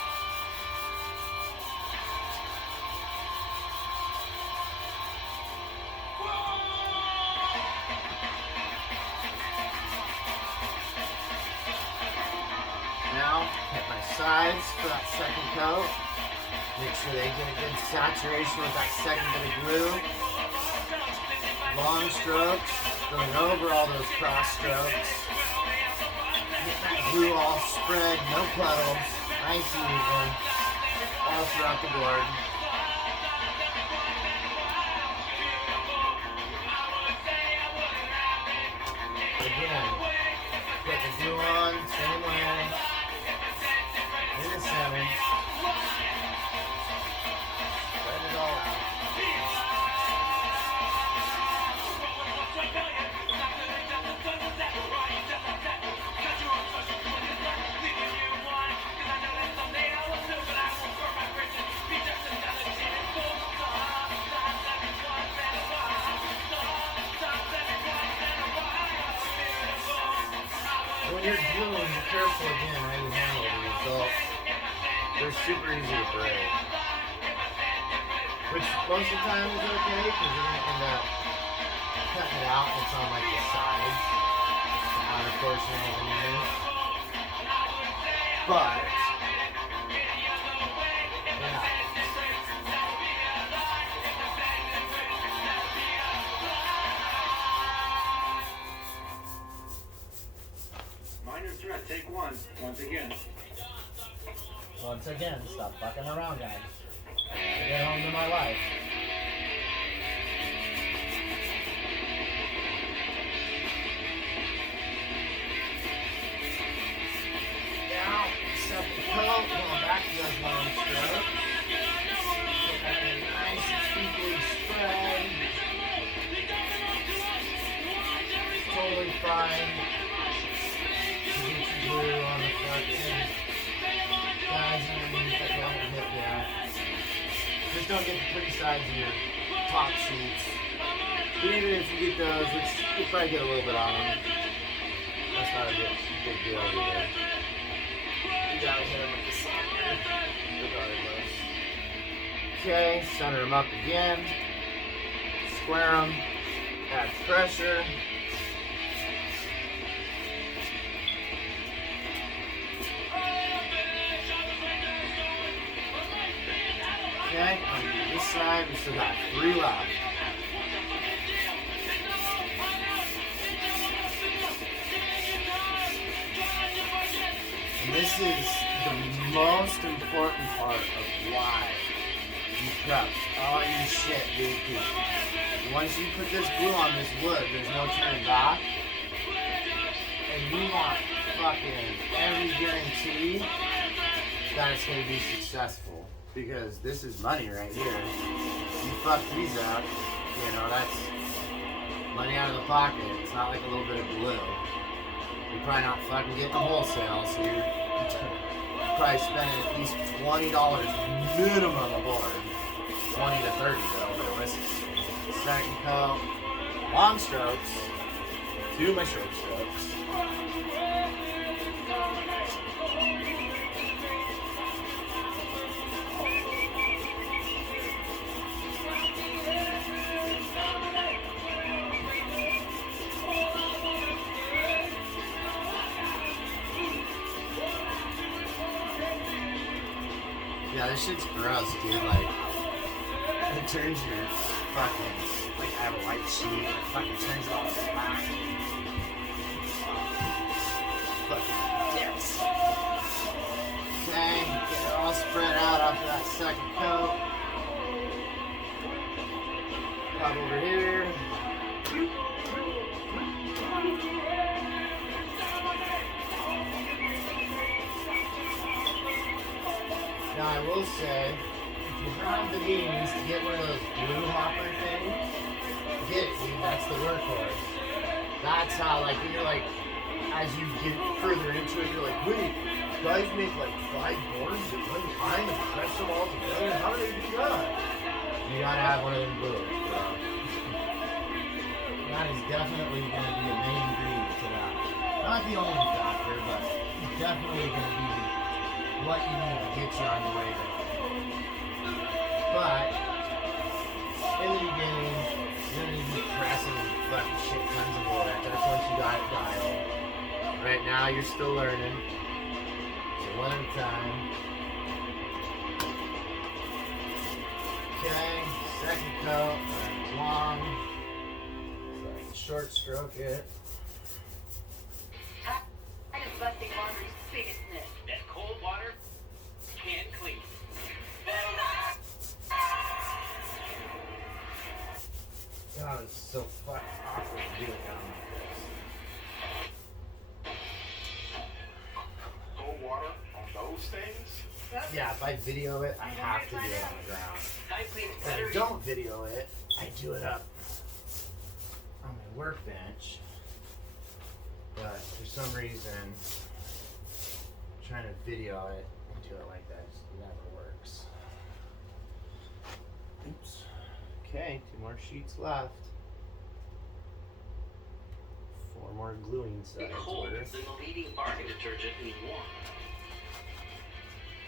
Now, hit my sides for that second coat. Make sure they get a good saturation with that second bit of glue. Long strokes, going over all those cross strokes. Get that glue all spread, no puddles, nice and even, all throughout the board. Again, put the glue on, same way. In the center. Spread it all out. When you're gluing, be careful again how you handle the result. They're super easy to break. Which most of the time is okay because you're going to end up cutting it out and it's on like the sides, the outer portion of the knee. But, yeah. Minor threat, take one. Once again. Once again, stop fucking around, guys. I get home to my life. Now, second coat, going back to those long strokes. Get that in nice and equally spread. Totally fine. Get your glue on the fucking guys underneath that you haven't hit yet. Just don't get the pretty sides of your top sheets. But even if you get those, which you'll probably get a little bit on them, that's not a big deal either. You gotta hit them with the center, regardless. Okay, center them up again. Square them. Add pressure. Okay, on this side, we still got 3 left. And this is the most important part of why you prep all your shit, dude. 'Cause once you put this glue on this wood, there's no turning back. And you want fucking every guarantee that it's going to be successful. Because this is money right here. You fuck these up, you know, that's money out of the pocket. It's not like a little bit of glue. You're probably not fucking getting a wholesale, so you're probably spending at least $20 minimum a board. 20 to 30 though, realistically. Second coat, long strokes, 2 of my short strokes. Yeah, this shit's gross, dude. Like, it turns your fucking, like, I have a white sheet, it fucking turns it all black. Fucking dicks. Okay, get it all spread out after that second coat. Pop over here. Now I will say, if you have the means to get one of those blue hopper things, get it, dude. That's the workhorse. That's how, like, when you're like, as you get further into it, you're like, wait, guys make like 5 boards at one time and press them all together? How do they do that? You gotta have one of them blues, bro. That is definitely gonna be a main ingredient to that. Not the only factor, but definitely gonna be what you need to get you on your way there. But in the beginning, you're gonna be pressing fucking shit tons of water. That's once you got it dialed. Right now, you're still learning. So one at a time. Okay, second coat, long. Short stroke it. That is busting laundry's biggest myth. That cold water can't clean. God, it's so fucking awkward to do it down like this. Cold water on those things? Yeah, if I video it, I have to do it on the ground. Tight clean is If better. I don't video it, I do it up on my workbench. But for some reason, trying to video it and do it like that just never works. Oops. Okay, 2 more sheets left. 4 more gluing Be sides cold worth. than the leading bargain detergent in warm.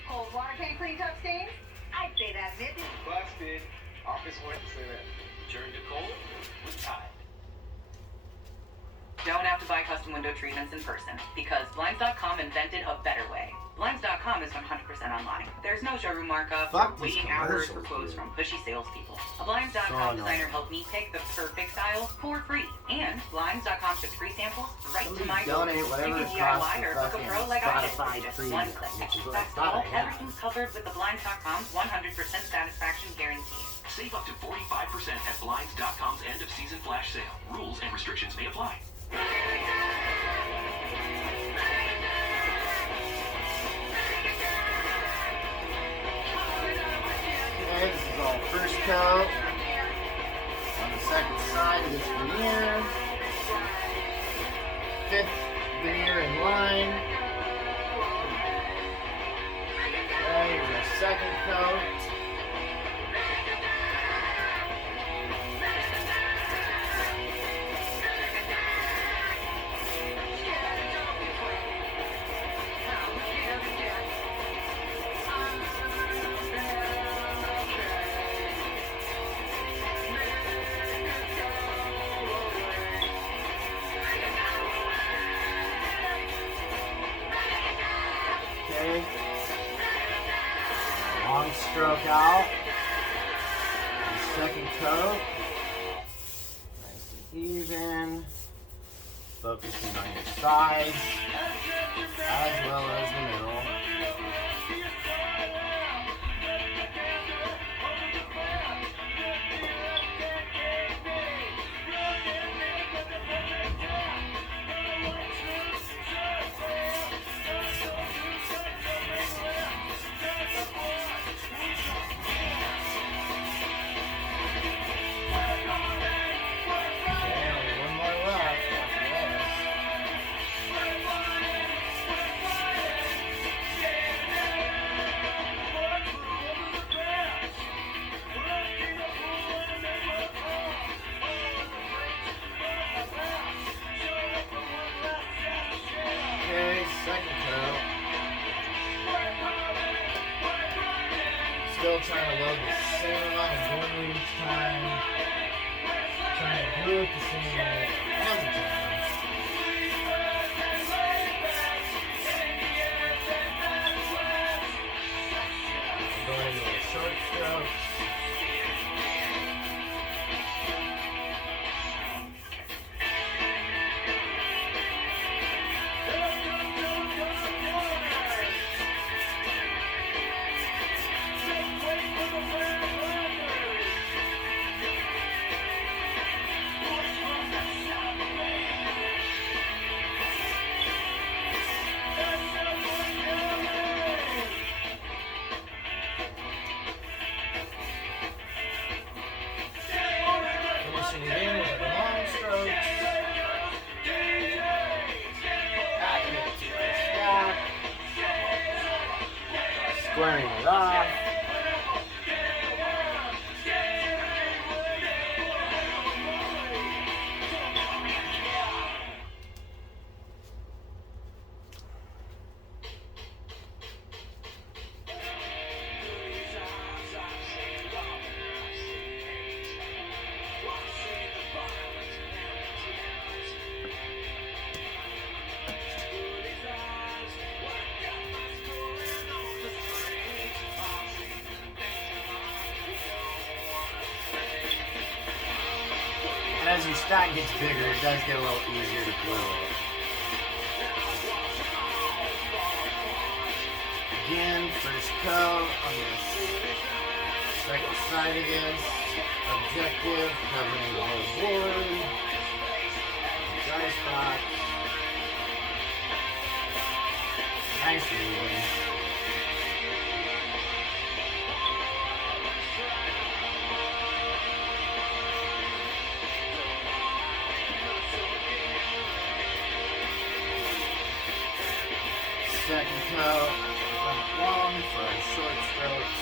Cold water can't clean up stains? I'd say that, Missy. Busted. Office went to say that. Turn to cold with Tide. Don't have to buy custom window treatments in person because Blinds.com invented a better way. Blinds.com is 100% online. There's no showroom markup, Fuck or these waiting hours for commercials, quotes dude. from pushy salespeople. A Blinds.com Oh, no. designer helped me pick the perfect style for free. And Blinds.com ships free samples right to my door. Donate whatever You it can costs DIY to or book a fucking pro like I did. Spotify Just premium, one click. which is what I That's thought all. I had. Everything's covered with the Blinds.com's 100% satisfaction guarantee. Save up to 45% at Blinds.com's end of season flash sale. Rules and restrictions may apply. Okay, this is all first coat. On the second side of this veneer. 5th veneer in line. Okay, here's our second coat. Okay. Long stroke out. Second coat. Nice and even. Focusing on your sides as well as the middle. Still trying to load the same amount of glue each time. Trying to glue it the same way every time. squaring it off. And as your stack gets bigger, it does get a little easier to glue. Again, first coat on this second side of this. Objective, covering the whole board. Dry spots. Nice moving. Second coat, front long for short strokes.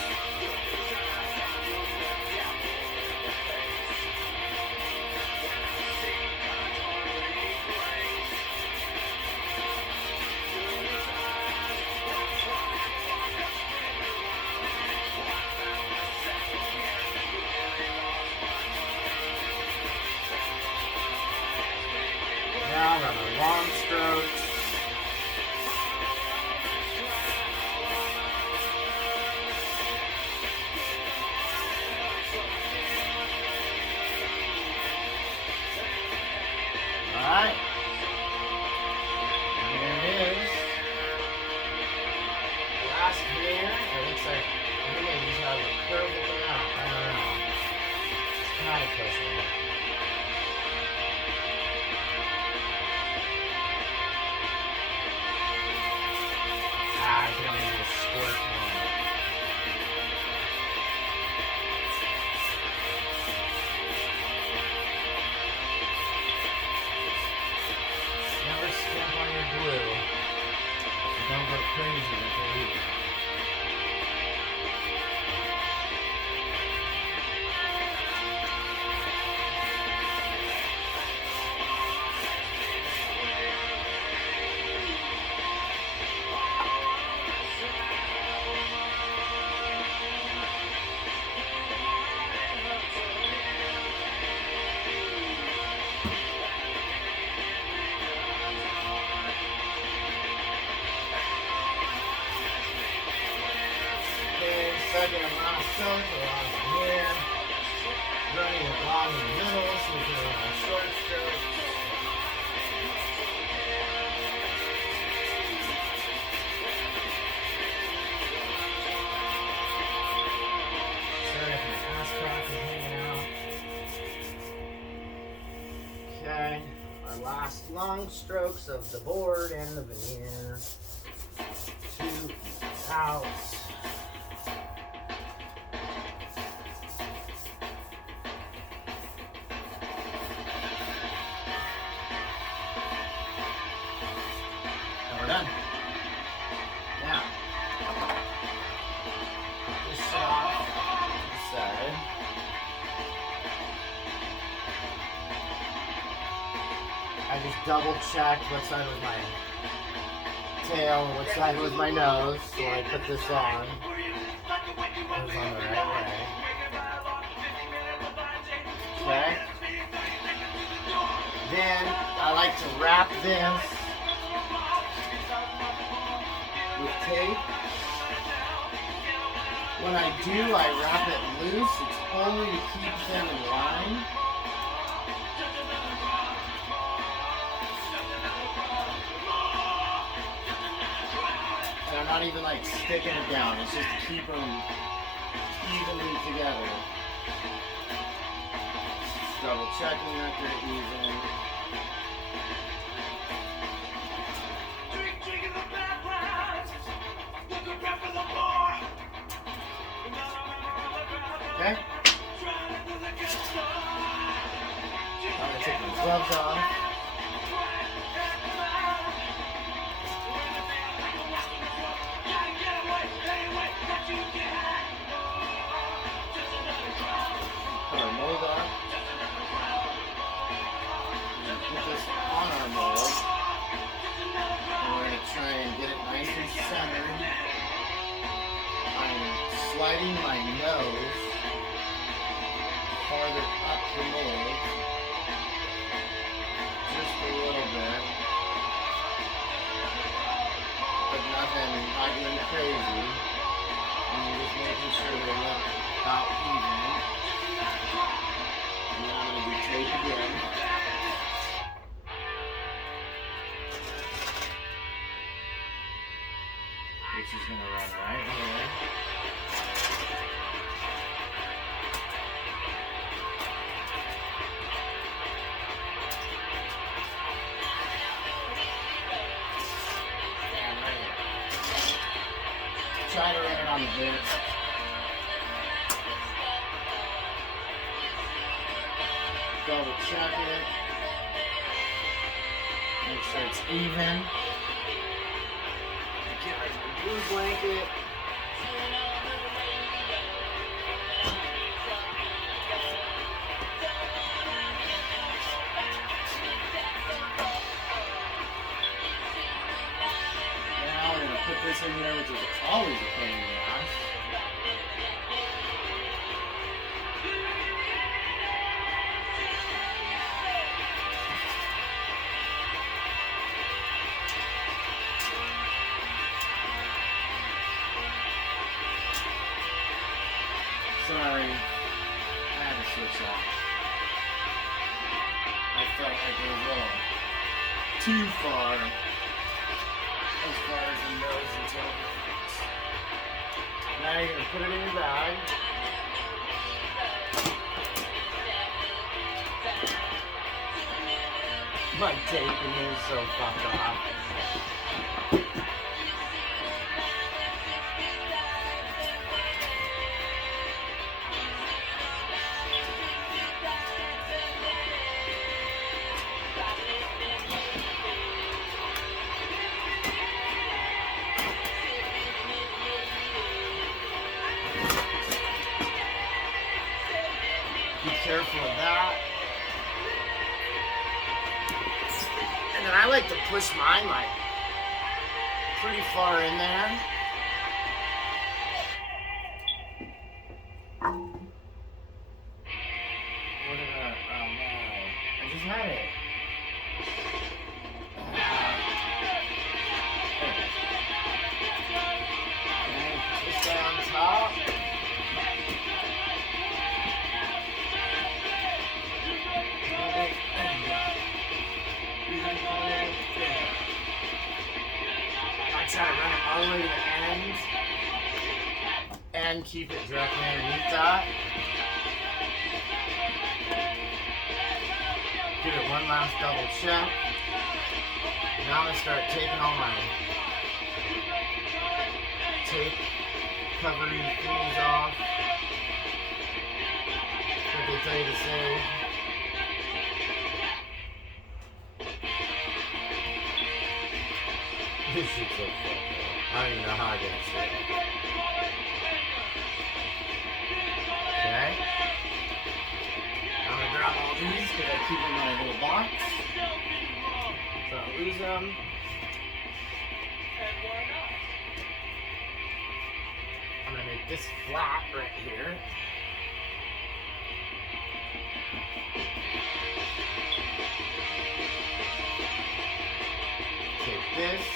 Now on the long strokes. Alright. There it is. Last here. It looks like I think I just have a perfect amount. I don't know. It's kind of pushing it. I can only do a squirt one. Never skimp on your glue. And don't go crazy with it either. Second and last stroke along here. Running it along in the middle so we can run short strokes. Sorry if my ass crack is hanging out. Okay, our last long strokes of the board and the veneer. 2 out. We're done. Now, just set off to the side. I just double checked what side was my tail and what side was my nose, so I put this on. It was on the right way. Okay. Then I like to wrap this with tape. When I do, I wrap it loose. It's only to keep them in line. And I'm not even like sticking it down. It's just to keep them evenly together. Just double checking that they're even. Okay. I'm gonna take my gloves off. sliding my nose farther up the mold, just a little bit, but nothing, not getting crazy. And just making sure they look about even. And then I'm going to do tape again. Which is going to run right here. And right here. Try to run it on the boot. Double check it. Make sure it's even. Get rid of the blue blanket. Now we're going to put this in here, which is always a pain in the ass. Sorry, I had to switch off. I felt like it was a little too far as the nose and tail goes. Now you're going to put it in your bag. My taping is so fucked off. Be careful of that. And then I like to push mine like pretty far in there. What did I, oh no, I just had it. And push that on top. I try to run it all the way to the end and keep it directly underneath that. Give it one last double check. Now I'm going to start taking all my tape covering things off. What they tell you to say. This is so fucked up. I don't even know how I get it straight. Okay. I'm gonna grab all these because I keep them in my little box. So I lose them. I'm gonna make this flat right here. Take this.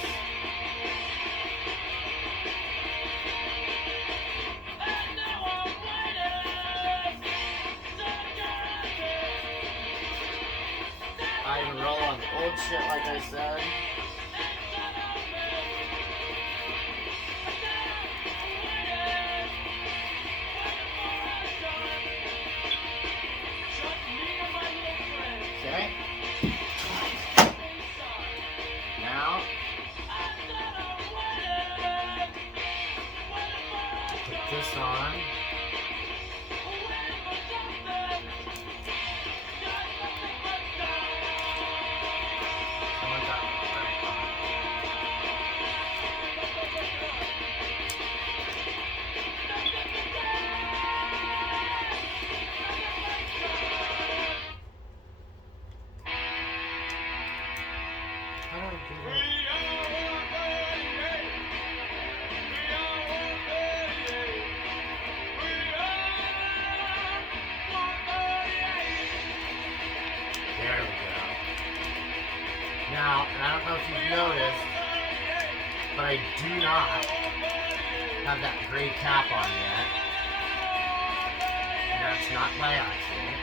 I can roll on old shit like I said. Okay. Now, put this on. I want that right on. How do I do that? noticed, but I do not have that gray cap on yet. And that's not by accident.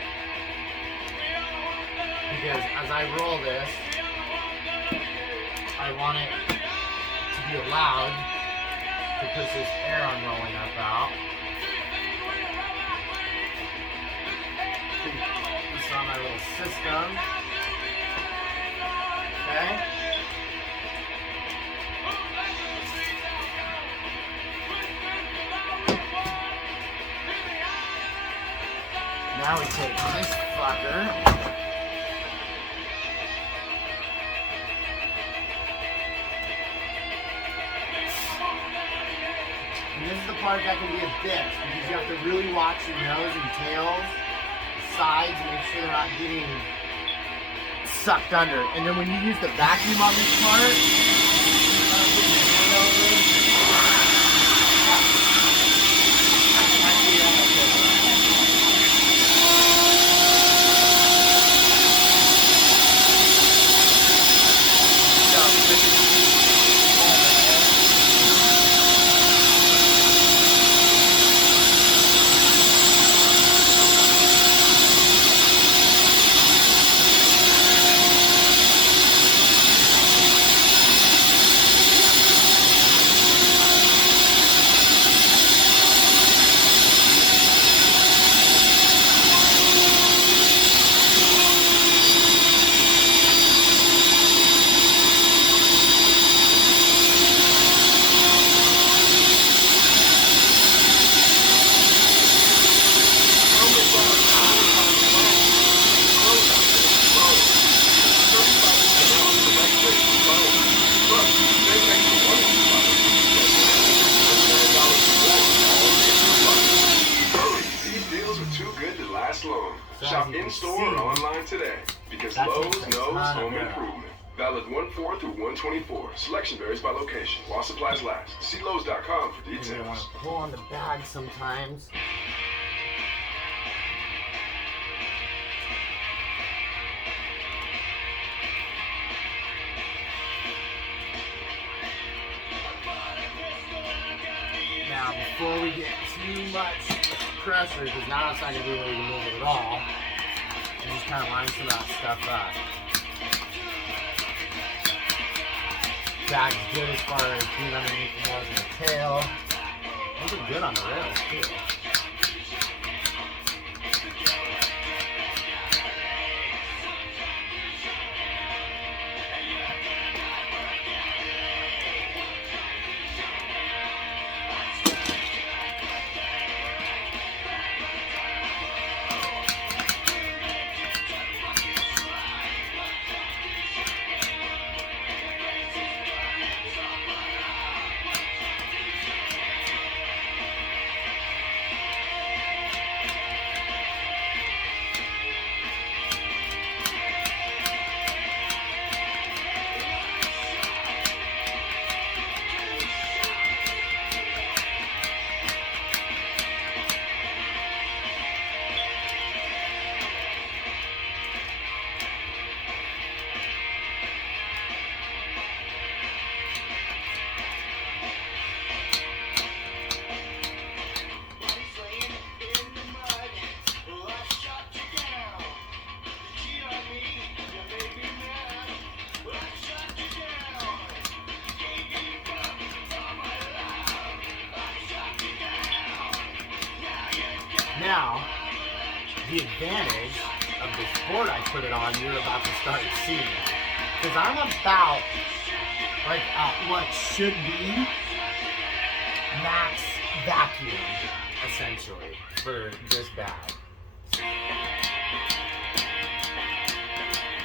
Because as I roll this, I want it to be allowed to push this air I'm rolling up out. This on my little system. Okay. Now we take this fucker. And this is the part that can be a bitch because you have to really watch your nose and tails, sides, and make sure they're not getting sucked under. And then when you use the vacuum on this part, Shop in-store or online today because Lowe's knows home improvement. Valid 1/4 through 1/24. Selection varies by location. While supplies last. See Lowe's.com for details. You want to pull on the bag sometimes. Now, before we get too much pressure, because now it's not going to be able to move it at all, and just kind of line some of that stuff up. Bag's good as far as being underneath the nose and the tail. Those are good on the rails too. Now, the advantage of this board I put it on, you're about to start seeing. Because I'm about, like, at what should be max vacuum, essentially, for this bag.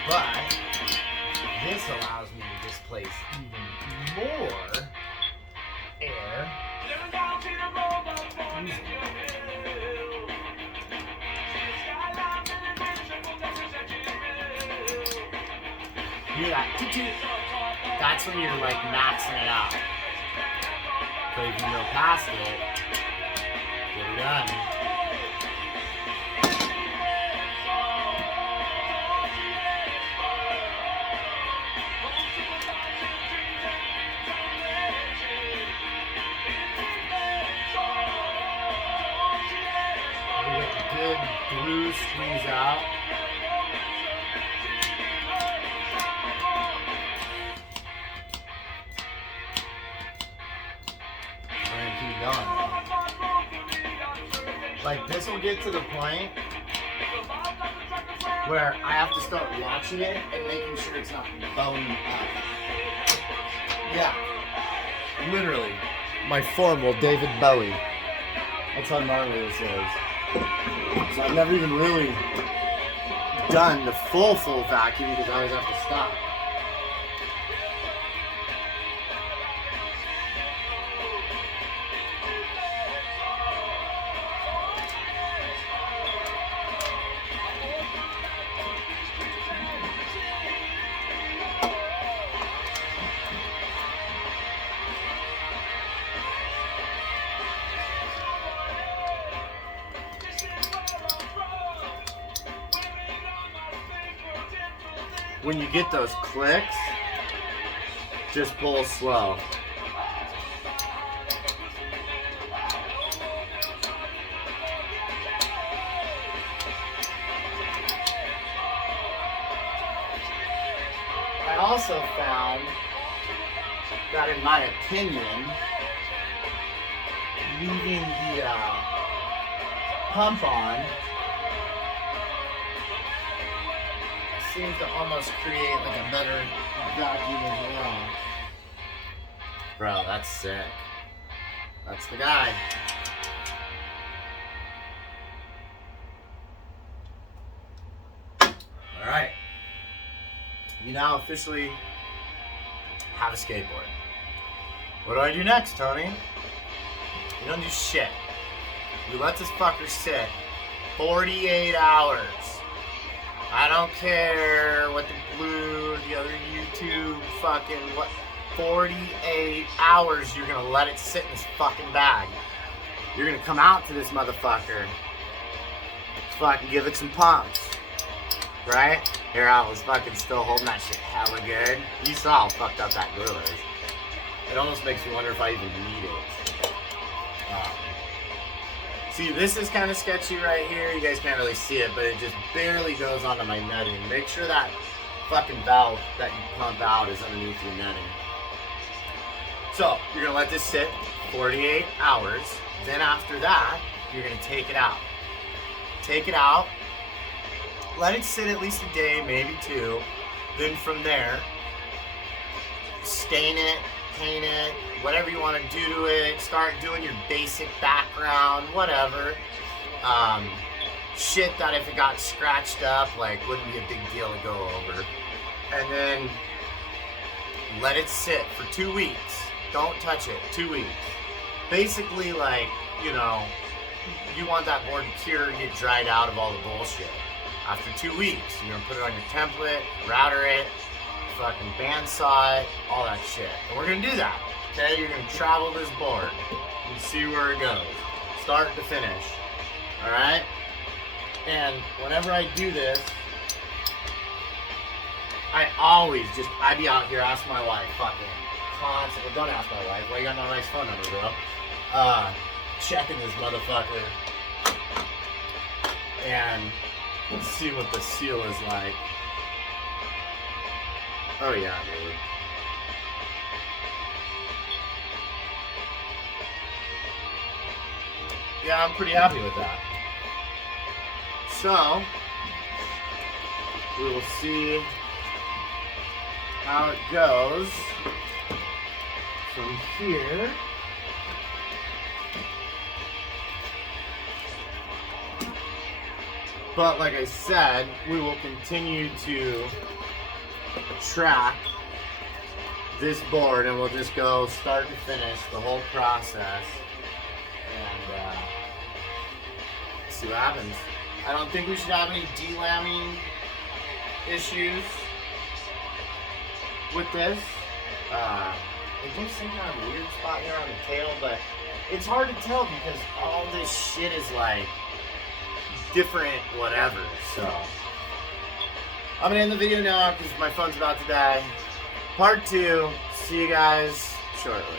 But, this allows me to displace even more air. Hear that? That's when you're like maxing it out. But if you go past it, get it done. screws squeeze out. We're gonna keep going. Like, this will get to the point where I have to start watching it and making sure it's not bowing up. Yeah. Literally. My form will David Bowie. That's how gnarly this is. So I've never even really done the full vacuum because I always have to stop. When you get those clicks, just pull slow. I also found that, in my opinion, leaving the pump on seems to almost create like a better vacuum as well. Bro, that's sick. That's the guy. Alright. You now officially have a skateboard. What do I do next, Tony? You don't do shit. You let this fucker sit 48 hours. I don't care what the Blue, the other YouTube fucking, what, 48 hours you're gonna let it sit in this fucking bag. You're gonna come out to this motherfucker, fucking give it some pumps, right? Here I was fucking still holding that shit hella good. You saw how fucked up that glue is. It almost makes me wonder if I even need it. See, this is kind of sketchy right here. You guys can't really see it, but it just barely goes onto my netting. Make sure that fucking valve that you pump out is underneath your netting. So, you're gonna let this sit 48 hours. Then after that, you're gonna take it out. Take it out. Let it sit at least a day, maybe two. Then from there, stain it, paint it, whatever you want to do to it. Start doing your basic background, whatever. Shit that if it got scratched up, like, wouldn't be a big deal to go over. And then let it sit for 2 weeks. Don't touch it. 2 weeks. Basically, like, you know, you want that board to cure and get dried out of all the bullshit. After 2 weeks, you're gonna put it on your template, router it, fucking bandsaw it, all that shit. And we're gonna do that. Okay, you're gonna travel this board and see where it goes, start to finish. All right. And whenever I do this, I'd be out here, ask my wife, fucking constantly. Don't ask my wife. Why you got no nice phone number, bro? Checking this motherfucker and see what the seal is like. Oh yeah, dude. Yeah, I'm pretty happy with that. So, we will see how it goes from here. But like I said, we will continue to track this board and we'll just go start to finish the whole process and see what happens. I don't think we should have any delamming issues with this. It gives some kind of weird spot here on the tail, but it's hard to tell because all this shit is like different whatever. So I'm gonna end the video now because my phone's about to die. Part 2. See you guys shortly.